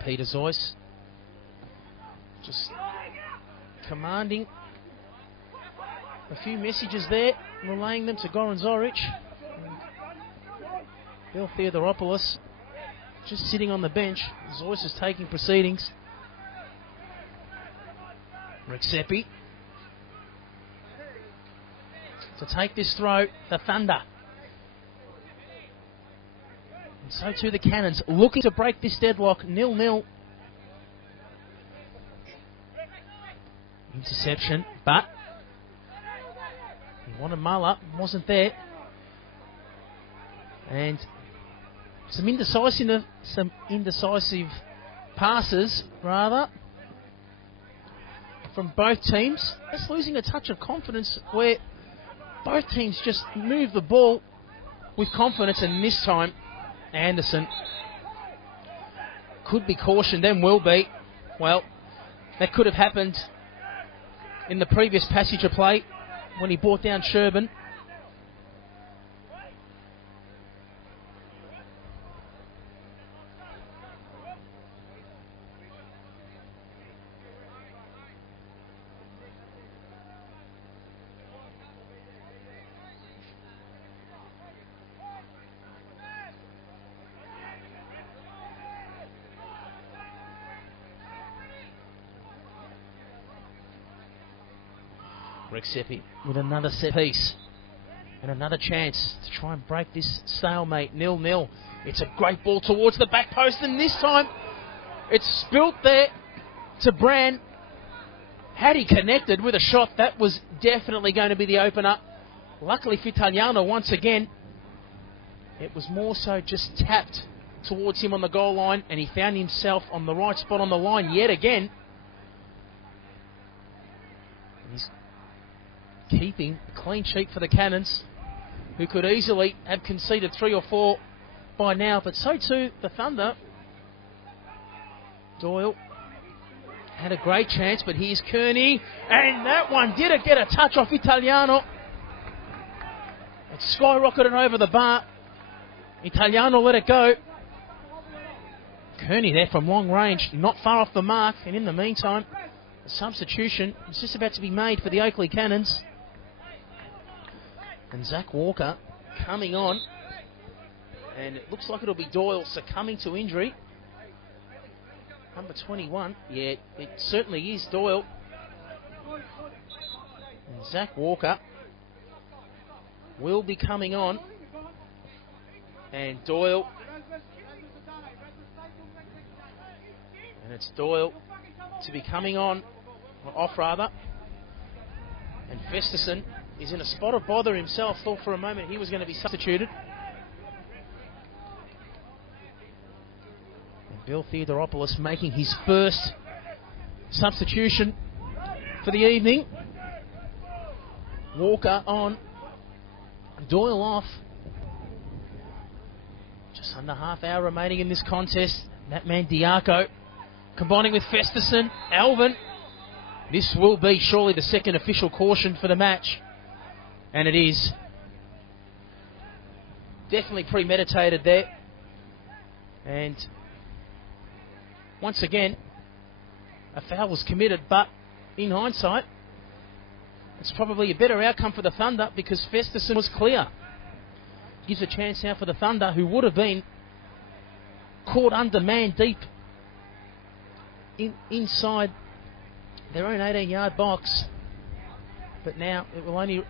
Peter Zoyce just commanding a few messages there, relaying them to Goran Zoric. Bill Theodoropoulos just sitting on the bench. Zoyce is taking proceedings. Rex Seppi to take this throw, the Thunder. So too the Cannons, looking to break this deadlock, 0-0. Interception, but he wanted Muller, wasn't there. And some indecisive passes, rather, from both teams. Just losing a touch of confidence where both teams just move the ball with confidence, and this time Anderson could be cautioned and will be. Well, that could have happened in the previous passage of play when he brought down Sherburn. Rexepi with another set piece and another chance to try and break this stalemate. 0-0. It's a great ball towards the back post, and this time it's spilt there to Brand. Had he connected with a shot, that was definitely going to be the opener. Luckily for Italiano, once again, it was more so just tapped towards him on the goal line, and he found himself on the right spot on the line yet again. He's keeping a clean sheet for the Cannons, who could easily have conceded 3 or 4 by now, but so too the Thunder. Doyle had a great chance, but here's Kearney, and that one did get a touch off Italiano. It skyrocketed over the bar. Italiano let it go. Kearney there from long range, not far off the mark, and in the meantime, a substitution is just about to be made for the Oakleigh Cannons. And Zach Walker coming on, and it looks like it'll be Doyle succumbing to injury. Number 21, yeah, it certainly is Doyle. And Zach Walker will be coming on, and Doyle, and it's Doyle to be coming on, or off rather, and Festerson is in a spot of bother himself. Thought for a moment he was going to be substituted. And Bill Theodoropoulos making his first substitution for the evening. Walker on, Doyle off. Just under half hour remaining in this contest. That man Diaco combining with Festerson. Alvin. This will be surely the second official caution for the match. And it is. Definitely premeditated there. And once again, a foul was committed, but in hindsight, it's probably a better outcome for the Thunder because Festerson was clear. Gives a chance now for the Thunder, who would have been caught under man deep inside their own 18-yard box. But now it will only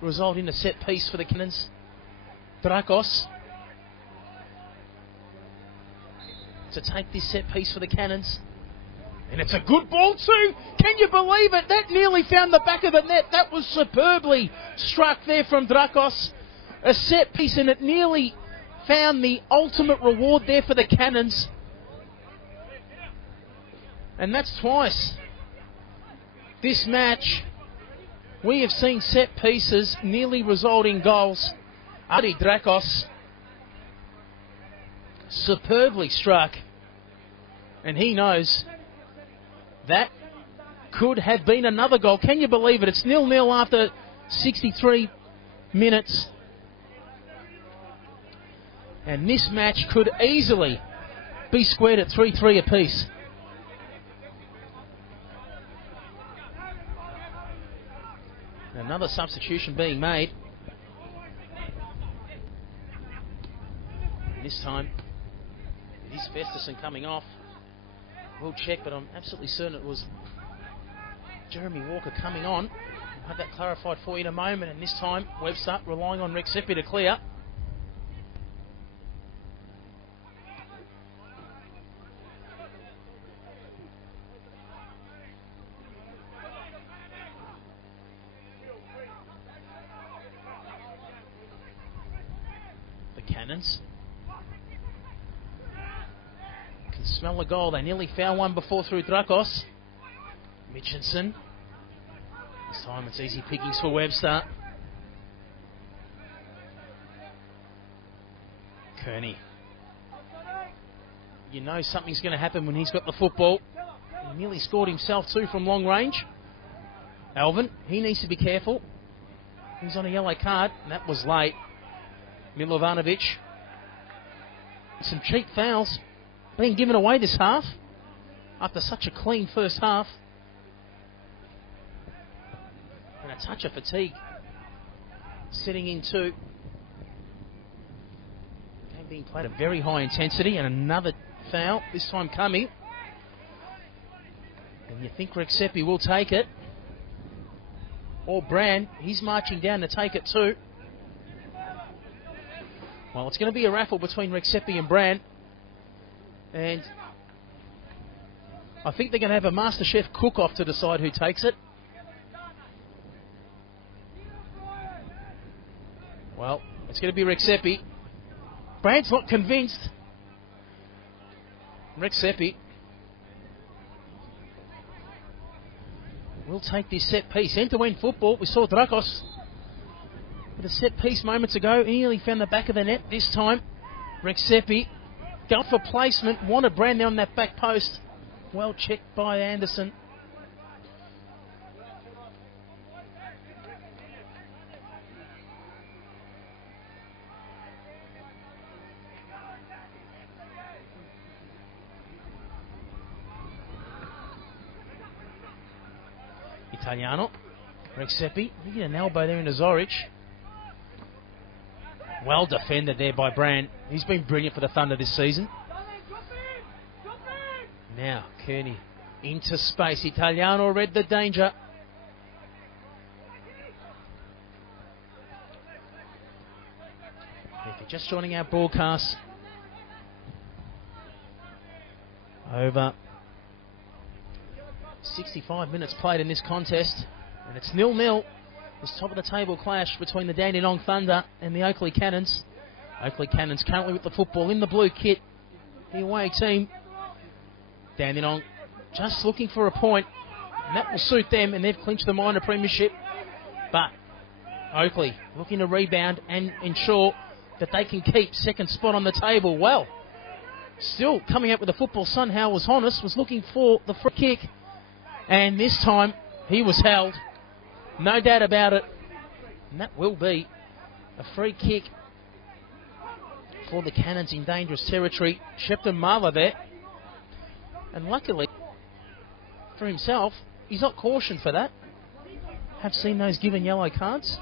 result in a set piece for the Cannons. Drakos to take this set piece for the Cannons. And it's a good ball too. Can you believe it? That nearly found the back of the net. That was superbly struck there from Drakos. A set piece, and it nearly found the ultimate reward there for the Cannons. And that's twice this match we have seen set pieces nearly result in goals. Adi Drakos superbly struck, and he knows that could have been another goal. Can you believe it? It's 0-0 after 63 minutes. And this match could easily be squared at 3-3 apiece. Another substitution being made. And this time, it is Festerson coming off. We'll check, but I'm absolutely certain it was Jeremy Walker coming on. I'll have that clarified for you in a moment. And this time, Webster relying on Rexepi to clear. Cannons can smell a goal. They nearly found one before through Drakos. Mitchinson. This time it's easy pickings for Webster. Kearney. you know something's going to happen when he's got the football. He nearly scored himself too from long range. Alvin, he needs to be careful. He's on a yellow card, and that was late. Milovanovic. Some cheap fouls being given away this half after such a clean first half. And a touch of fatigue setting into game being played at very high intensity, and another foul, this time coming. And you think Rexepi will take it. Or Brand, he's marching down to take it too. Well, it's going to be a raffle between Rexepi and Brand. And I think they're going to have a MasterChef cook-off to decide who takes it. Well, it's going to be Rexepi. Brand's not convinced. Rexepi will take this set piece. End-to-end football. We saw Drakos with a set piece moments ago. He nearly found the back of the net this time. Rexepi going for placement. Wanted Brand there on that back post. Well checked by Anderson. Italiano. Rexepi. He get an elbow there into Zoric. Well defended there by Brand. He's been brilliant for the Thunder this season. Now, Kearney into space. Italiano read the danger. If you're just joining our broadcast, over 65 minutes played in this contest, and it's 0-0. This top of the table clash between the Dandenong Thunder and the Oakleigh Cannons. Oakleigh Cannons currently with the football in the blue kit. The away team. Dandenong just looking for a point, and that will suit them, and they've clinched the minor premiership. But Oakleigh looking to rebound and ensure that they can keep second spot on the table. Well, still coming out with the football, Son Howell was honest, was looking for the free kick, and this time he was held. No doubt about it. And that will be a free kick for the Cannons in dangerous territory. Shepton Marler there. And luckily for himself, he's not cautioned for that. Have seen those given yellow cards.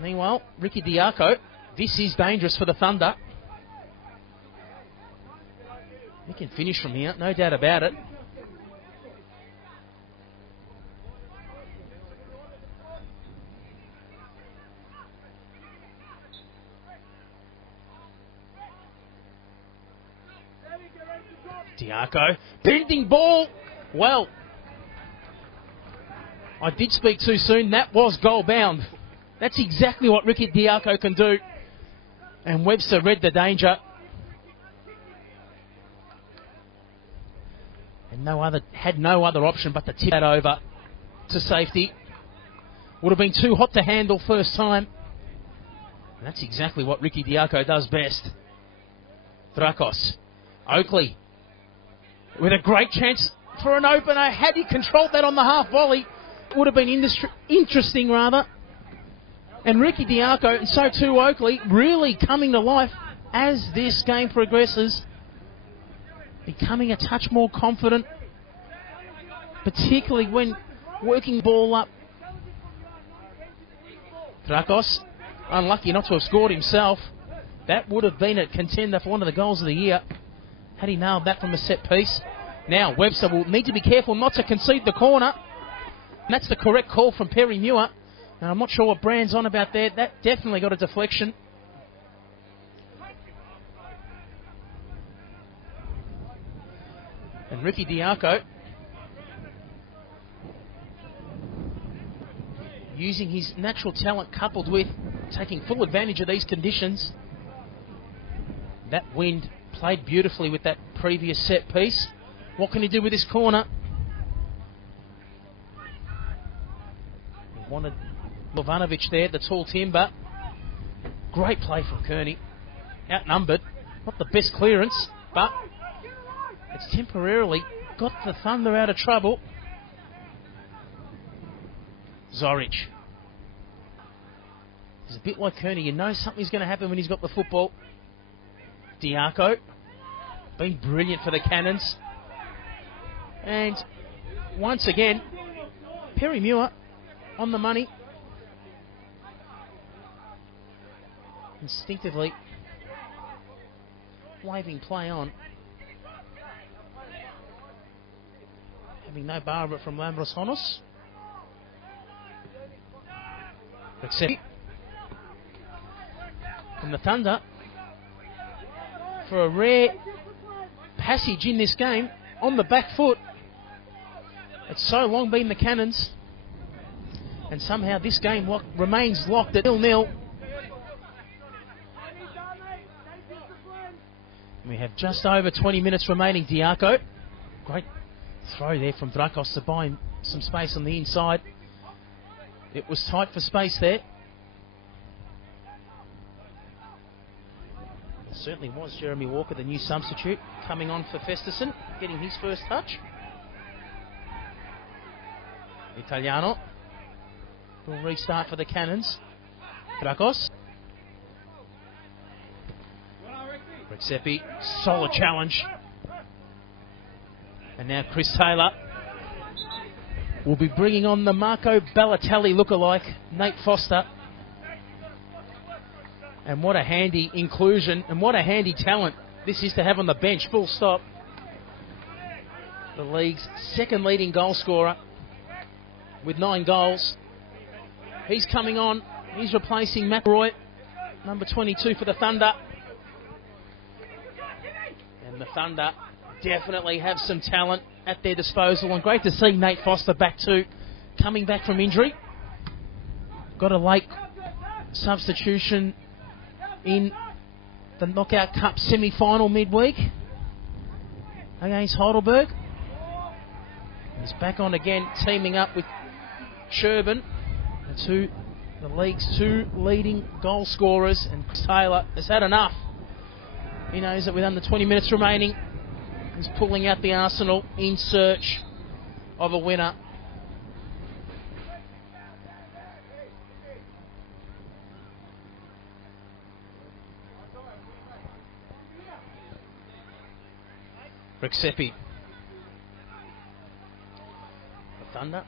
Meanwhile, Ricky Diaco. This is dangerous for the Thunder. He can finish from here, no doubt about it. Diaco, bending ball. Well, I did speak too soon. That was goal bound. That's exactly what Ricky Diaco can do. And Webster read the danger. And had no other option but to tip that over to safety. Would have been too hot to handle first time. And that's exactly what Ricky Diaco does best. Drakos. Oakleigh with a great chance for an opener. Had he controlled that on the half volley, it would have been interesting rather. And Ricky Diaco, and so too Oakleigh, really coming to life as this game progresses. Becoming a touch more confident, particularly when working the ball up. Drakos, unlucky not to have scored himself. That would have been a contender for one of the goals of the year had he nailed that from a set piece. Now Webster will need to be careful not to concede the corner. And that's the correct call from Perry Muir. And I'm not sure what Brand's on about there. That definitely got a deflection. And Ricky Diaco using his natural talent coupled with taking full advantage of these conditions. That wind played beautifully with that previous set piece. What can he do with this corner? He wanted Lovanovic there, the tall timber. Great play from Kearney. Outnumbered. Not the best clearance, but it's temporarily got the Thunder out of trouble. Zoric. He's a bit like Kearney. You know something's going to happen when he's got the football. Diaco. Been brilliant for the Cannons. And once again, Perry Muir on the money. Instinctively waving play on. Having no bar from Lambros Honos. Except from the Thunder for a rare passage in this game on the back foot. It's so long been the Cannons, and somehow this game remains locked at 0-0. We have just over 20 minutes remaining. Diaco, great throw there from Drakos to buy him some space on the inside. It was tight for space there. It certainly was Jeremy Walker, the new substitute, coming on for Festerson, getting his first touch. Italiano. Will restart for the Cannons. Drakos. Rexepi, solid challenge. And now Chris Taylor will be bringing on the Marco Balotelli lookalike, Nate Foster. And what a handy inclusion and what a handy talent this is to have on the bench, full stop. The league's second leading goal scorer with 9 goals. He's coming on. He's replacing Matt Roy, number 22 for the Thunder. And the Thunder definitely have some talent at their disposal. And great to see Nate Foster back too, coming back from injury. Got a late substitution in the Knockout Cup semi-final midweek against Heidelberg. He's back on again, teaming up with Sherburn, the league's 2 leading goal scorers, and Taylor has had enough. He knows that with under 20 minutes remaining, he's pulling out the arsenal in search of a winner. Rexepi. The Thunder,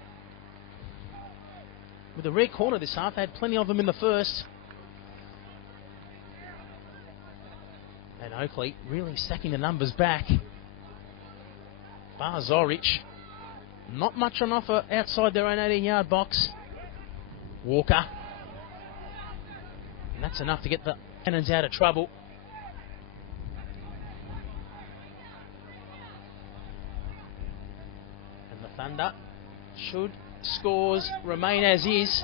with a rare corner this half, had plenty of them in the first. And Oakleigh really stacking the numbers back. Bar Zoric, not much on offer outside their own 18-yard box. Walker. And that's enough to get the Cannons out of trouble. And the Thunder, should scores remain as is,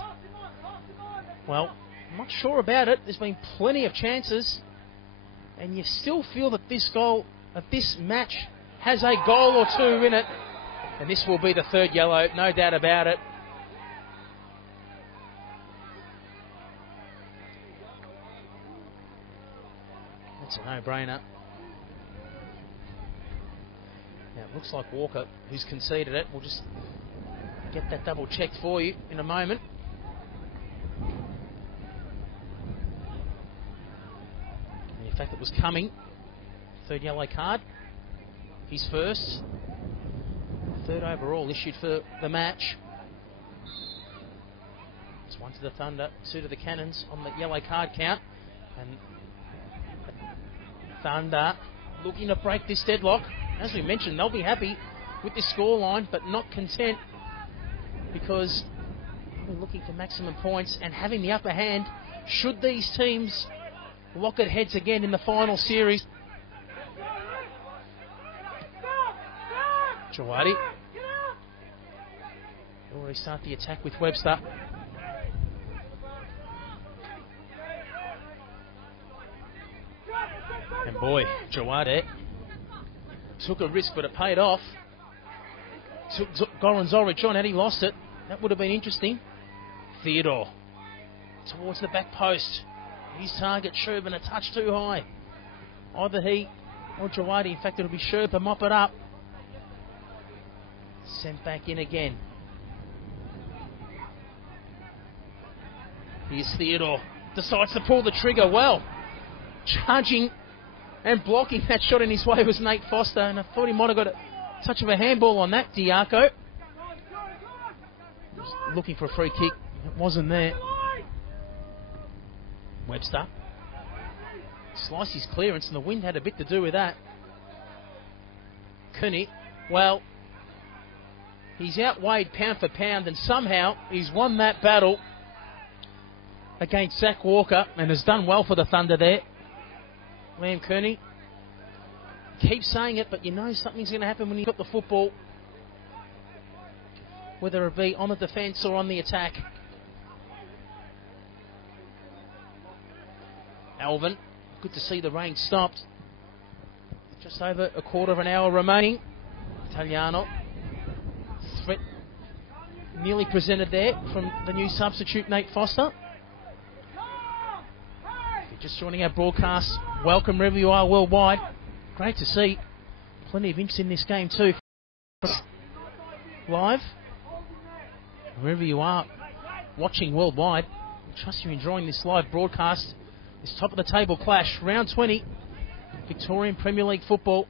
well, I'm not sure about it. There's been plenty of chances, and you still feel that this match has a goal or 2 in it, and this will be the 3rd yellow, no doubt about it. That's a no-brainer. Now it looks like Walker, who's conceded it, will just get that double checked for you in a moment. And in fact, it was coming. 3rd yellow card. His first. 3rd overall issued for the match. It's 1 to the Thunder, 2 to the Cannons on the yellow card count. And Thunder looking to break this deadlock. As we mentioned, they'll be happy with this scoreline, but not content, because we're looking for maximum points and having the upper hand should these teams lock it heads again in the final series. Jawadi will restart the attack with Webster. And boy, Jawadi took a risk, but it paid off. Took Goran Zoric on, had he lost it, that would have been interesting. Theodore towards the back post. His target, Sherburn, a touch too high. Either he or Jawadi. In fact, it'll be Sherpa mop it up. Sent back in again. Here's Theodore. Decides to pull the trigger well. Charging and blocking that shot in his way was Nate Foster. And I thought he might have got a touch of a handball on that, Diaco. Was looking for a free kick. It wasn't there. Webster. Sliced his clearance and the wind had a bit to do with that. Kearney, well, he's outweighed pound for pound and somehow he's won that battle against Zach Walker and has done well for the Thunder there. Liam Kearney. Keep saying it, but you know something's going to happen when you've got the football, whether it be on the defence or on the attack. Alvin, good to see the rain stopped. Just over a quarter of an hour remaining. Italiano. Threat nearly presented there from the new substitute, Nate Foster. If you're just joining our broadcast, welcome wherever you are worldwide. Great to see. Plenty of interest in this game too. Live. Wherever you are watching worldwide, I trust you're enjoying this live broadcast. This top of the table clash, round 20, Victorian Premier League football.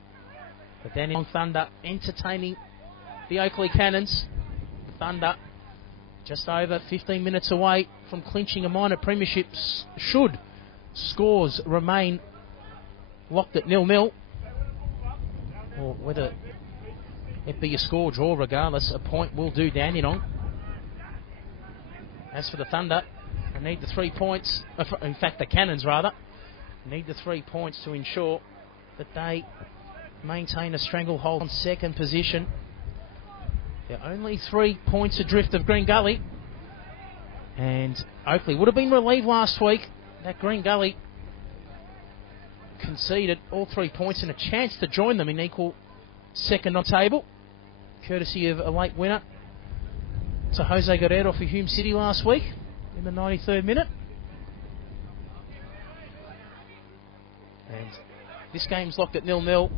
The Dandenong Thunder entertaining the Oakleigh Cannons. Thunder just over 15 minutes away from clinching a minor premiership should scores remain locked at 0-0. Or whether it be a score draw, regardless, a point will do Dandenong. As for the Thunder, they need the 3 points, in fact the Cannons rather, need the 3 points to ensure that they maintain a stranglehold on second position. They're only 3 points adrift of Green Gully, and Oakleigh would have been relieved last week that Green Gully conceded all 3 points and a chance to join them in equal second on table, courtesy of a late winner to Jose Guerrero for Hume City last week in the 93rd minute. And this game's locked at 0-0.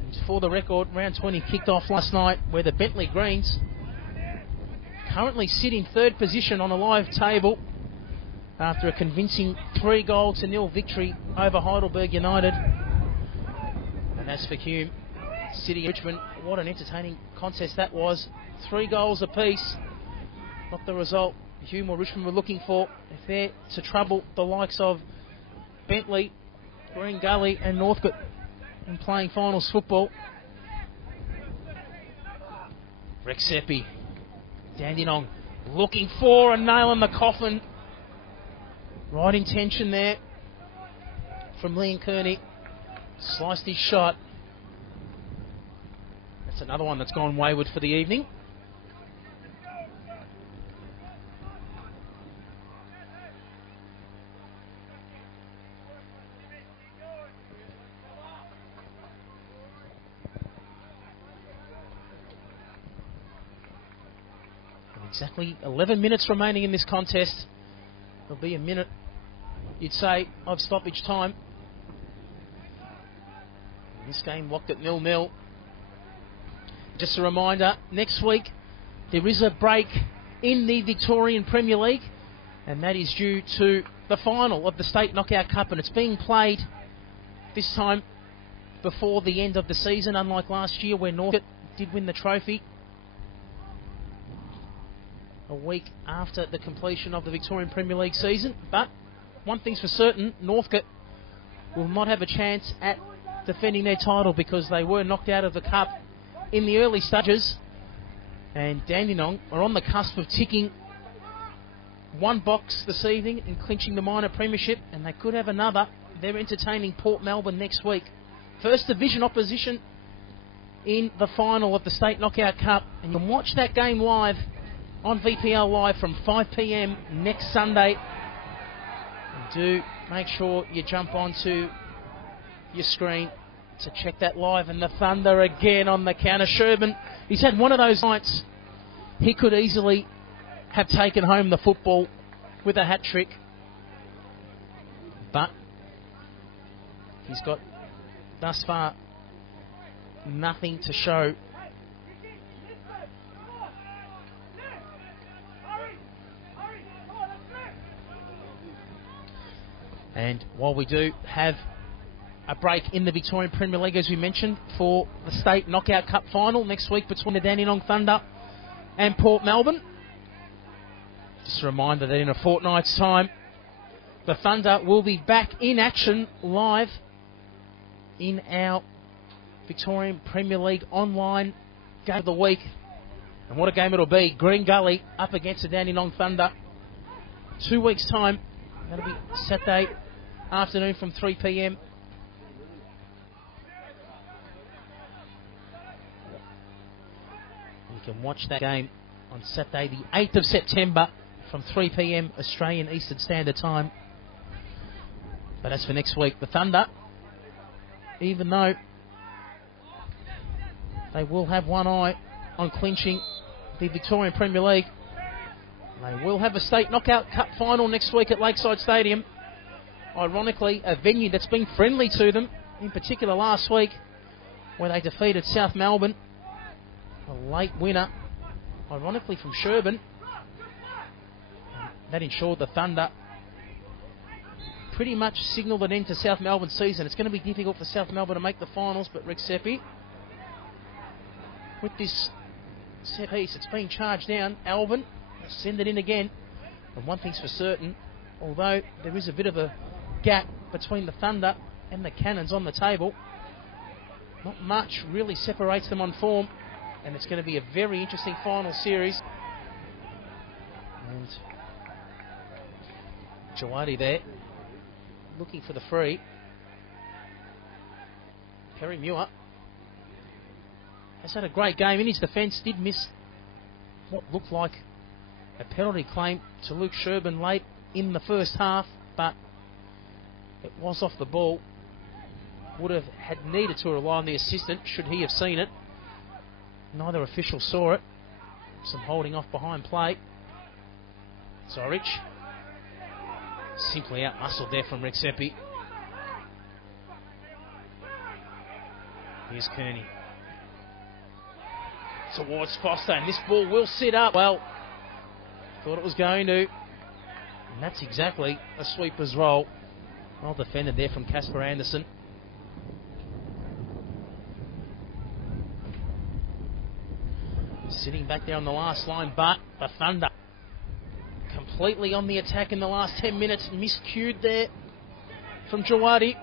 And for the record, round 20 kicked off last night where the Bentley Greens currently sit in third position on a live table after a convincing 3-0 victory over Heidelberg United. And as for Hume City Richmond, what an entertaining contest that was. 3 goals apiece. Not the result Hume or Richmond were looking for. If they're to trouble the likes of Bentley, Green Gully and Northcote in playing finals football. Rex Seppi, Dandenong looking for a nail in the coffin. Right intention there from Liam Kearney. Sliced his shot. That's another one that's gone wayward for the evening. Exactly 11 minutes remaining in this contest. There'll be a minute, you'd say, of stoppage time. This game locked at 0-0. Just a reminder, next week there is a break in the Victorian Premier League, and that is due to the final of the State Knockout Cup, and it's being played this time before the end of the season, unlike last year where Northcote did win the trophy. A week after the completion of the Victorian Premier League season. But one thing's for certain, Northcote will not have a chance at defending their title because they were knocked out of the cup in the early stages, and Dandenong are on the cusp of ticking one box this evening in clinching the minor premiership, and they could have another. They're entertaining Port Melbourne next week. First division opposition in the final of the State Knockout Cup, and you can watch that game live on VPL Live from 5 PM next Sunday. And do make sure you jump onto your screen to check that live. And the Thunder again on the counter. Sherman, he's had one of those nights he could easily have taken home the football with a hat trick, but he's got thus far, nothing to show. And while we do have a break in the Victorian Premier League, as we mentioned, for the State Knockout Cup final next week between the Dandenong Thunder and Port Melbourne. Just a reminder that in a fortnight's time, the Thunder will be back in action live in our Victorian Premier League online game of the week. And what a game it'll be. Green Gully up against the Dandenong Thunder. 2 weeks' time. That'll be Saturday afternoon from 3 p.m. You can watch that game on Saturday the 8th of September from 3 p.m. Australian Eastern Standard Time. But as for next week, the Thunder, even though they will have one eye on clinching the Victorian Premier League, they will have a State Knockout Cup final next week at Lakeside Stadium. Ironically, a venue that's been friendly to them, in particular last week, where they defeated South Melbourne. A late winner, ironically from Sherburn. That ensured the Thunder pretty much signalled an end to South Melbourne's season. It's going to be difficult for South Melbourne to make the finals, but Rick Seppi, with this set piece, it's been charged down. Alvin, send it in again. And one thing's for certain, although there is a bit of a gap between the Thunder and the Cannons on the table, not much really separates them on form, and it's going to be a very interesting final series. And Jawadi there, looking for the free. Perry Muir has had a great game. In his defence, did miss what looked like a penalty claim to Luke Sherburn late in the first half, but it was off the ball. Would have had needed to rely on the assistant should he have seen it. Neither official saw it. Some holding off behind play. Zorich simply out-muscled there from Rick Seppi. Here's Kearney towards Foster, and this ball will sit up. Well, thought it was going to, and that's exactly a sweeper's roll. Well defended there from Casper Anderson. Sitting back there on the last line, but the Thunder completely on the attack in the last 10 minutes. Miscued there from Jawadi.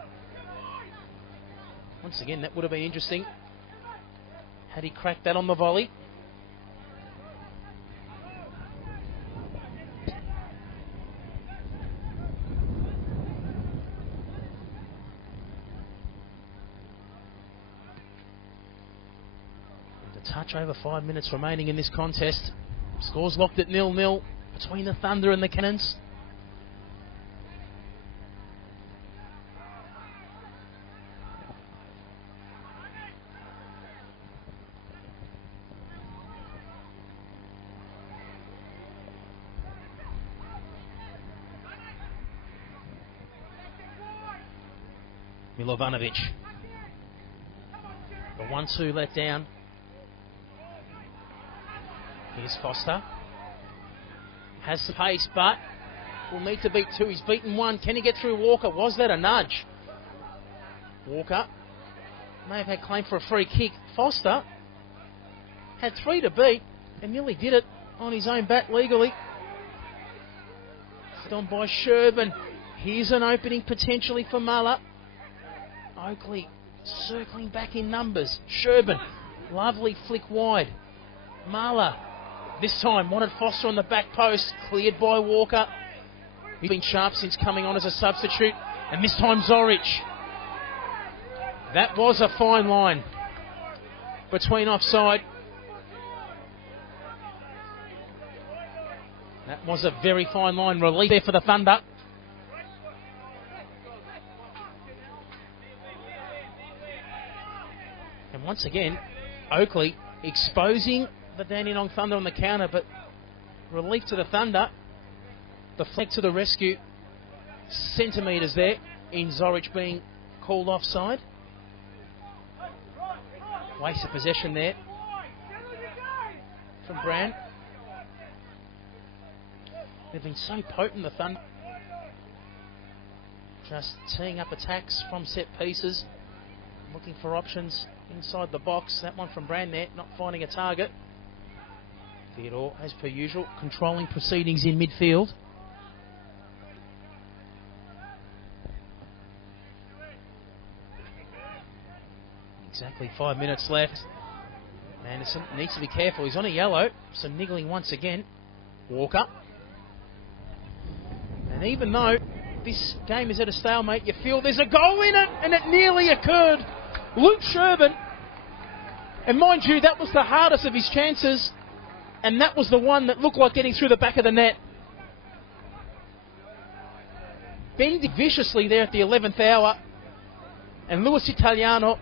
Once again, that would have been interesting had he cracked that on the volley. Touch over 5 minutes remaining in this contest. Scores locked at 0-0 between the Thunder and the Cannons. Milovanovic. The 1-2 let down. Here's Foster. Has the pace, but will need to beat two. He's beaten one. Can he get through Walker? Was that a nudge? Walker may have had claim for a free kick. Foster had three to beat and nearly did it on his own bat legally. Done by Sherburn. Here's an opening potentially for Muller. Oakleigh circling back in numbers. Sherburn, lovely flick wide. Muller, this time wanted Foster on the back post, cleared by Walker. He's been sharp since coming on as a substitute, and this time Zorich. That was a fine line between offside. That was a very fine line. Relief there for the Thunder. And once again, Oakleigh exposing the Dandenong Thunder on the counter, but relief to the Thunder. The flag to the rescue. Centimetres there in Zorich being called offside. Waste of possession there from Brand. They've been so potent, the Thunder. Just teeing up attacks from set pieces. Looking for options inside the box. That one from Brand there, not finding a target. Theodore, as per usual, controlling proceedings in midfield. Exactly 5 minutes left. Anderson needs to be careful. He's on a yellow, so niggling once again. Walker. And even though this game is at a stalemate, you feel there's a goal in it, and it nearly occurred. Luke Sherburn, and mind you, that was the hardest of his chances, and that was the one that looked like getting through the back of the net. Bending viciously there at the 11th hour, and Luis Italiano,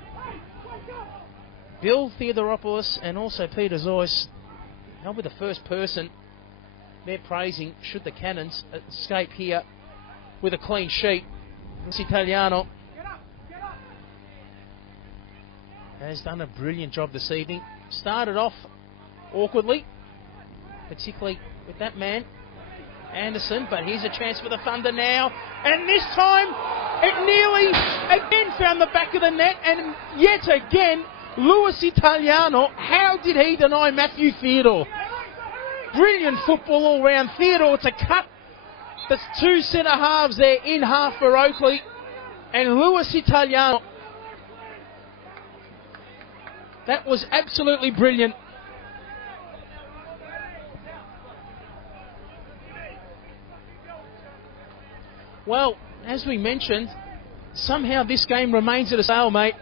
Bill Theodoropoulos, and also Peter Zois, they'll be the first person they're praising should the Cannons escape here with a clean sheet. Luis Italiano has done a brilliant job this evening. Started off awkwardly, particularly with that man, Anderson, but here's a chance for the Thunder now, and this time it nearly again found the back of the net, and yet again Luis Italiano, how did he deny Matthew Theodore? Brilliant football all round. Theodore to cut the two centre halves there in half for Oakleigh, and Luis Italiano, that was absolutely brilliant. Well, as we mentioned, somehow this game remains at a stalemate,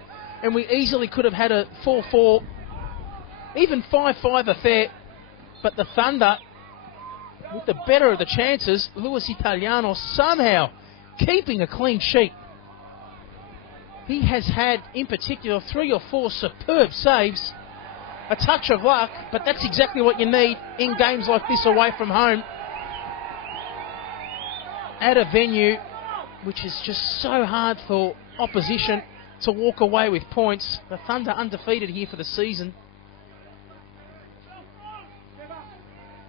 and we easily could have had a 4-4, even 5-5 affair, but the Thunder, with the better of the chances, Luis Italiano somehow keeping a clean sheet. He has had, in particular, 3 or 4 superb saves, a touch of luck, but that's exactly what you need in games like this away from home, at a venue which is just so hard for opposition to walk away with points. The Thunder undefeated here for the season.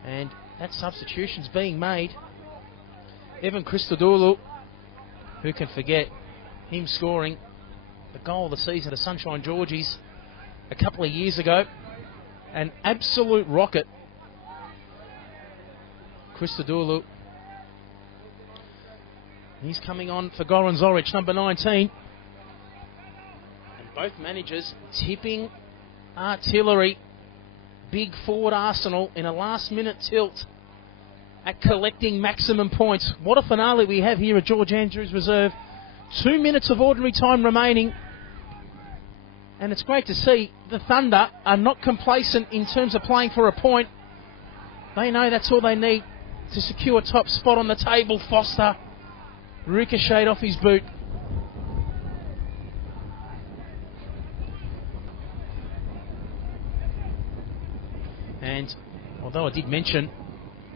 And that substitution's being made. Evan Christodoulou, who can forget him scoring the goal of the season, the Sunshine Georgies, a couple of years ago. An absolute rocket. Christodoulou. He's coming on for Goran Zoric, number 19. And both managers tipping artillery, big forward Arsenal in a last-minute tilt at collecting maximum points. What a finale we have here at George Andrews Reserve. 2 minutes of ordinary time remaining. And it's great to see the Thunder are not complacent in terms of playing for a point. They know that's all they need to secure top spot on the table. Foster ricocheted off his boot. And although I did mention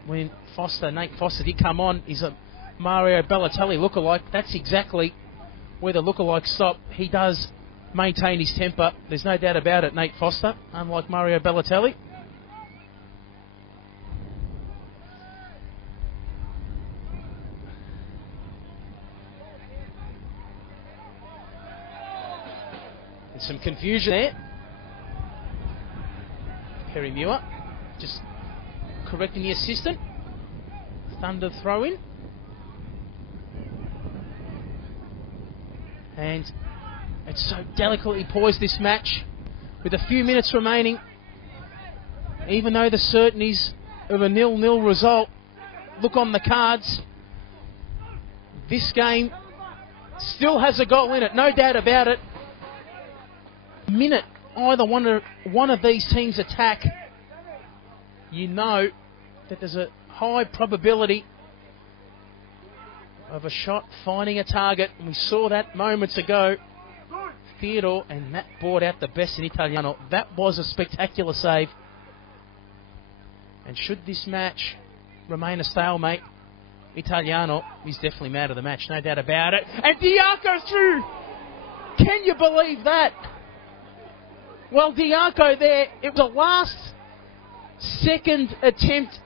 when Nate Foster did come on, he's a Mario Balotelli lookalike. That's exactly where the lookalike stop. He does maintain his temper. There's no doubt about it, Nate Foster, unlike Mario Balotelli. There's some confusion there. Perry Muir just correcting the assistant. Thunder throw in. And it's so delicately poised, this match, with a few minutes remaining. Even though the certainties of a 0-0 result look on the cards, this game still has a goal in it, no doubt about it. The minute either one of these teams attack, you know that there's a high probability of a shot finding a target. And we saw that moments ago. Theodore, and that brought out the best in Italiano. That was a spectacular save. And should this match remain a stalemate, Italiano is definitely man of the match, no doubt about it. And Diaco through! Can you believe that? Well, Diaco there, it was a last-second attempt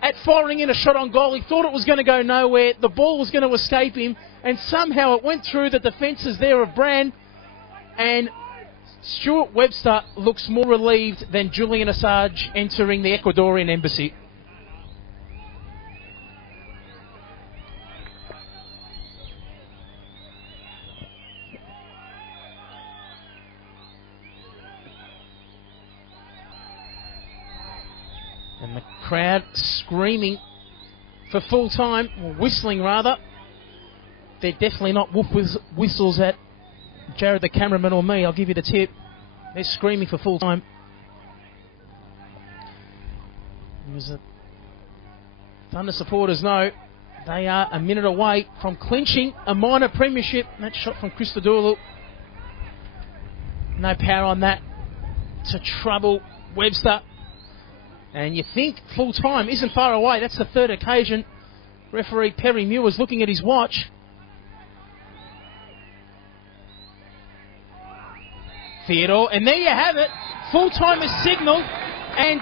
at firing in a shot on goal. He thought it was going to go nowhere. The ball was going to escape him, and somehow it went through the defences there of Brand, and Stuart Webster looks more relieved than Julian Assange entering the Ecuadorian embassy. And the crowd screaming for full time, or whistling rather. They're definitely not woof whistles at Jared the cameraman or me, I'll give you the tip. They're screaming for full time. As the Thunder supporters know, they are a minute away from clinching a minor premiership. That shot from Chris Dodulu. No power on that to trouble Webster. And you think full time isn't far away. That's the third occasion. Referee Perry Muir's looking at his watch. Theodore, and there you have it. Full time is signalled, and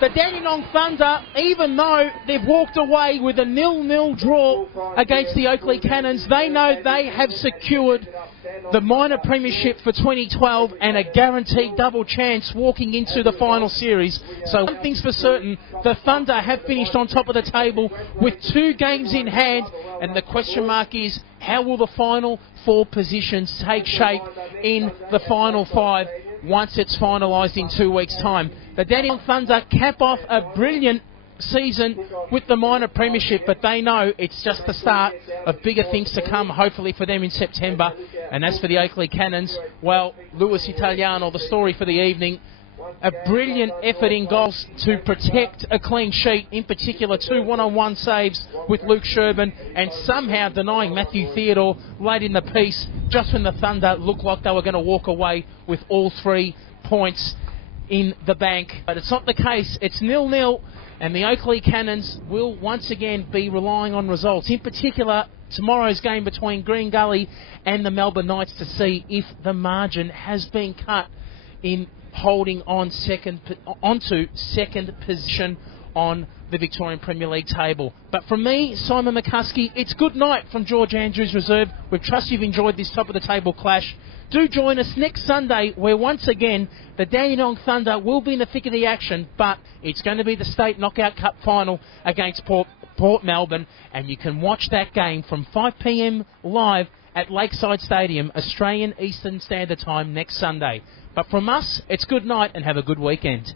the Dandenong Thunder, even though they've walked away with a 0-0 draw against the Oakleigh Cannons, they know they have secured the minor premiership for 2012 and a guaranteed double chance walking into the final series. So one thing's for certain, the Thunder have finished on top of the table with 2 games in hand, and the question mark is, how will the final 4 positions take shape in the final 5 once it's finalised in 2 weeks' time? The Dandenong Thunder cap off a brilliant season with the minor premiership, but they know it's just the start of bigger things to come, hopefully for them in September. And as for the Oakleigh Cannons, well, Luis Italiano, the story for the evening, a brilliant effort in goals to protect a clean sheet, in particular 2 one-on-one saves with Luke Sherburn, and somehow denying Matthew Theodore late in the piece, just when the Thunder looked like they were going to walk away with all 3 points in the bank. But it's not the case. It's 0-0, and the Oakleigh Cannons will once again be relying on results, in particular tomorrow's game between Green Gully and the Melbourne Knights, to see if the margin has been cut in holding on onto second position on the Victorian Premier League table. But from me, Simon McCuskey, it's good night from George Andrews Reserve. We trust you've enjoyed this top of the table clash. Do join us next Sunday, where once again the Dandenong Thunder will be in the thick of the action, but it's going to be the State Knockout Cup final against Port Melbourne, and you can watch that game from 5 p.m. live at Lakeside Stadium, Australian Eastern Standard Time, next Sunday. But from us, it's good night and have a good weekend.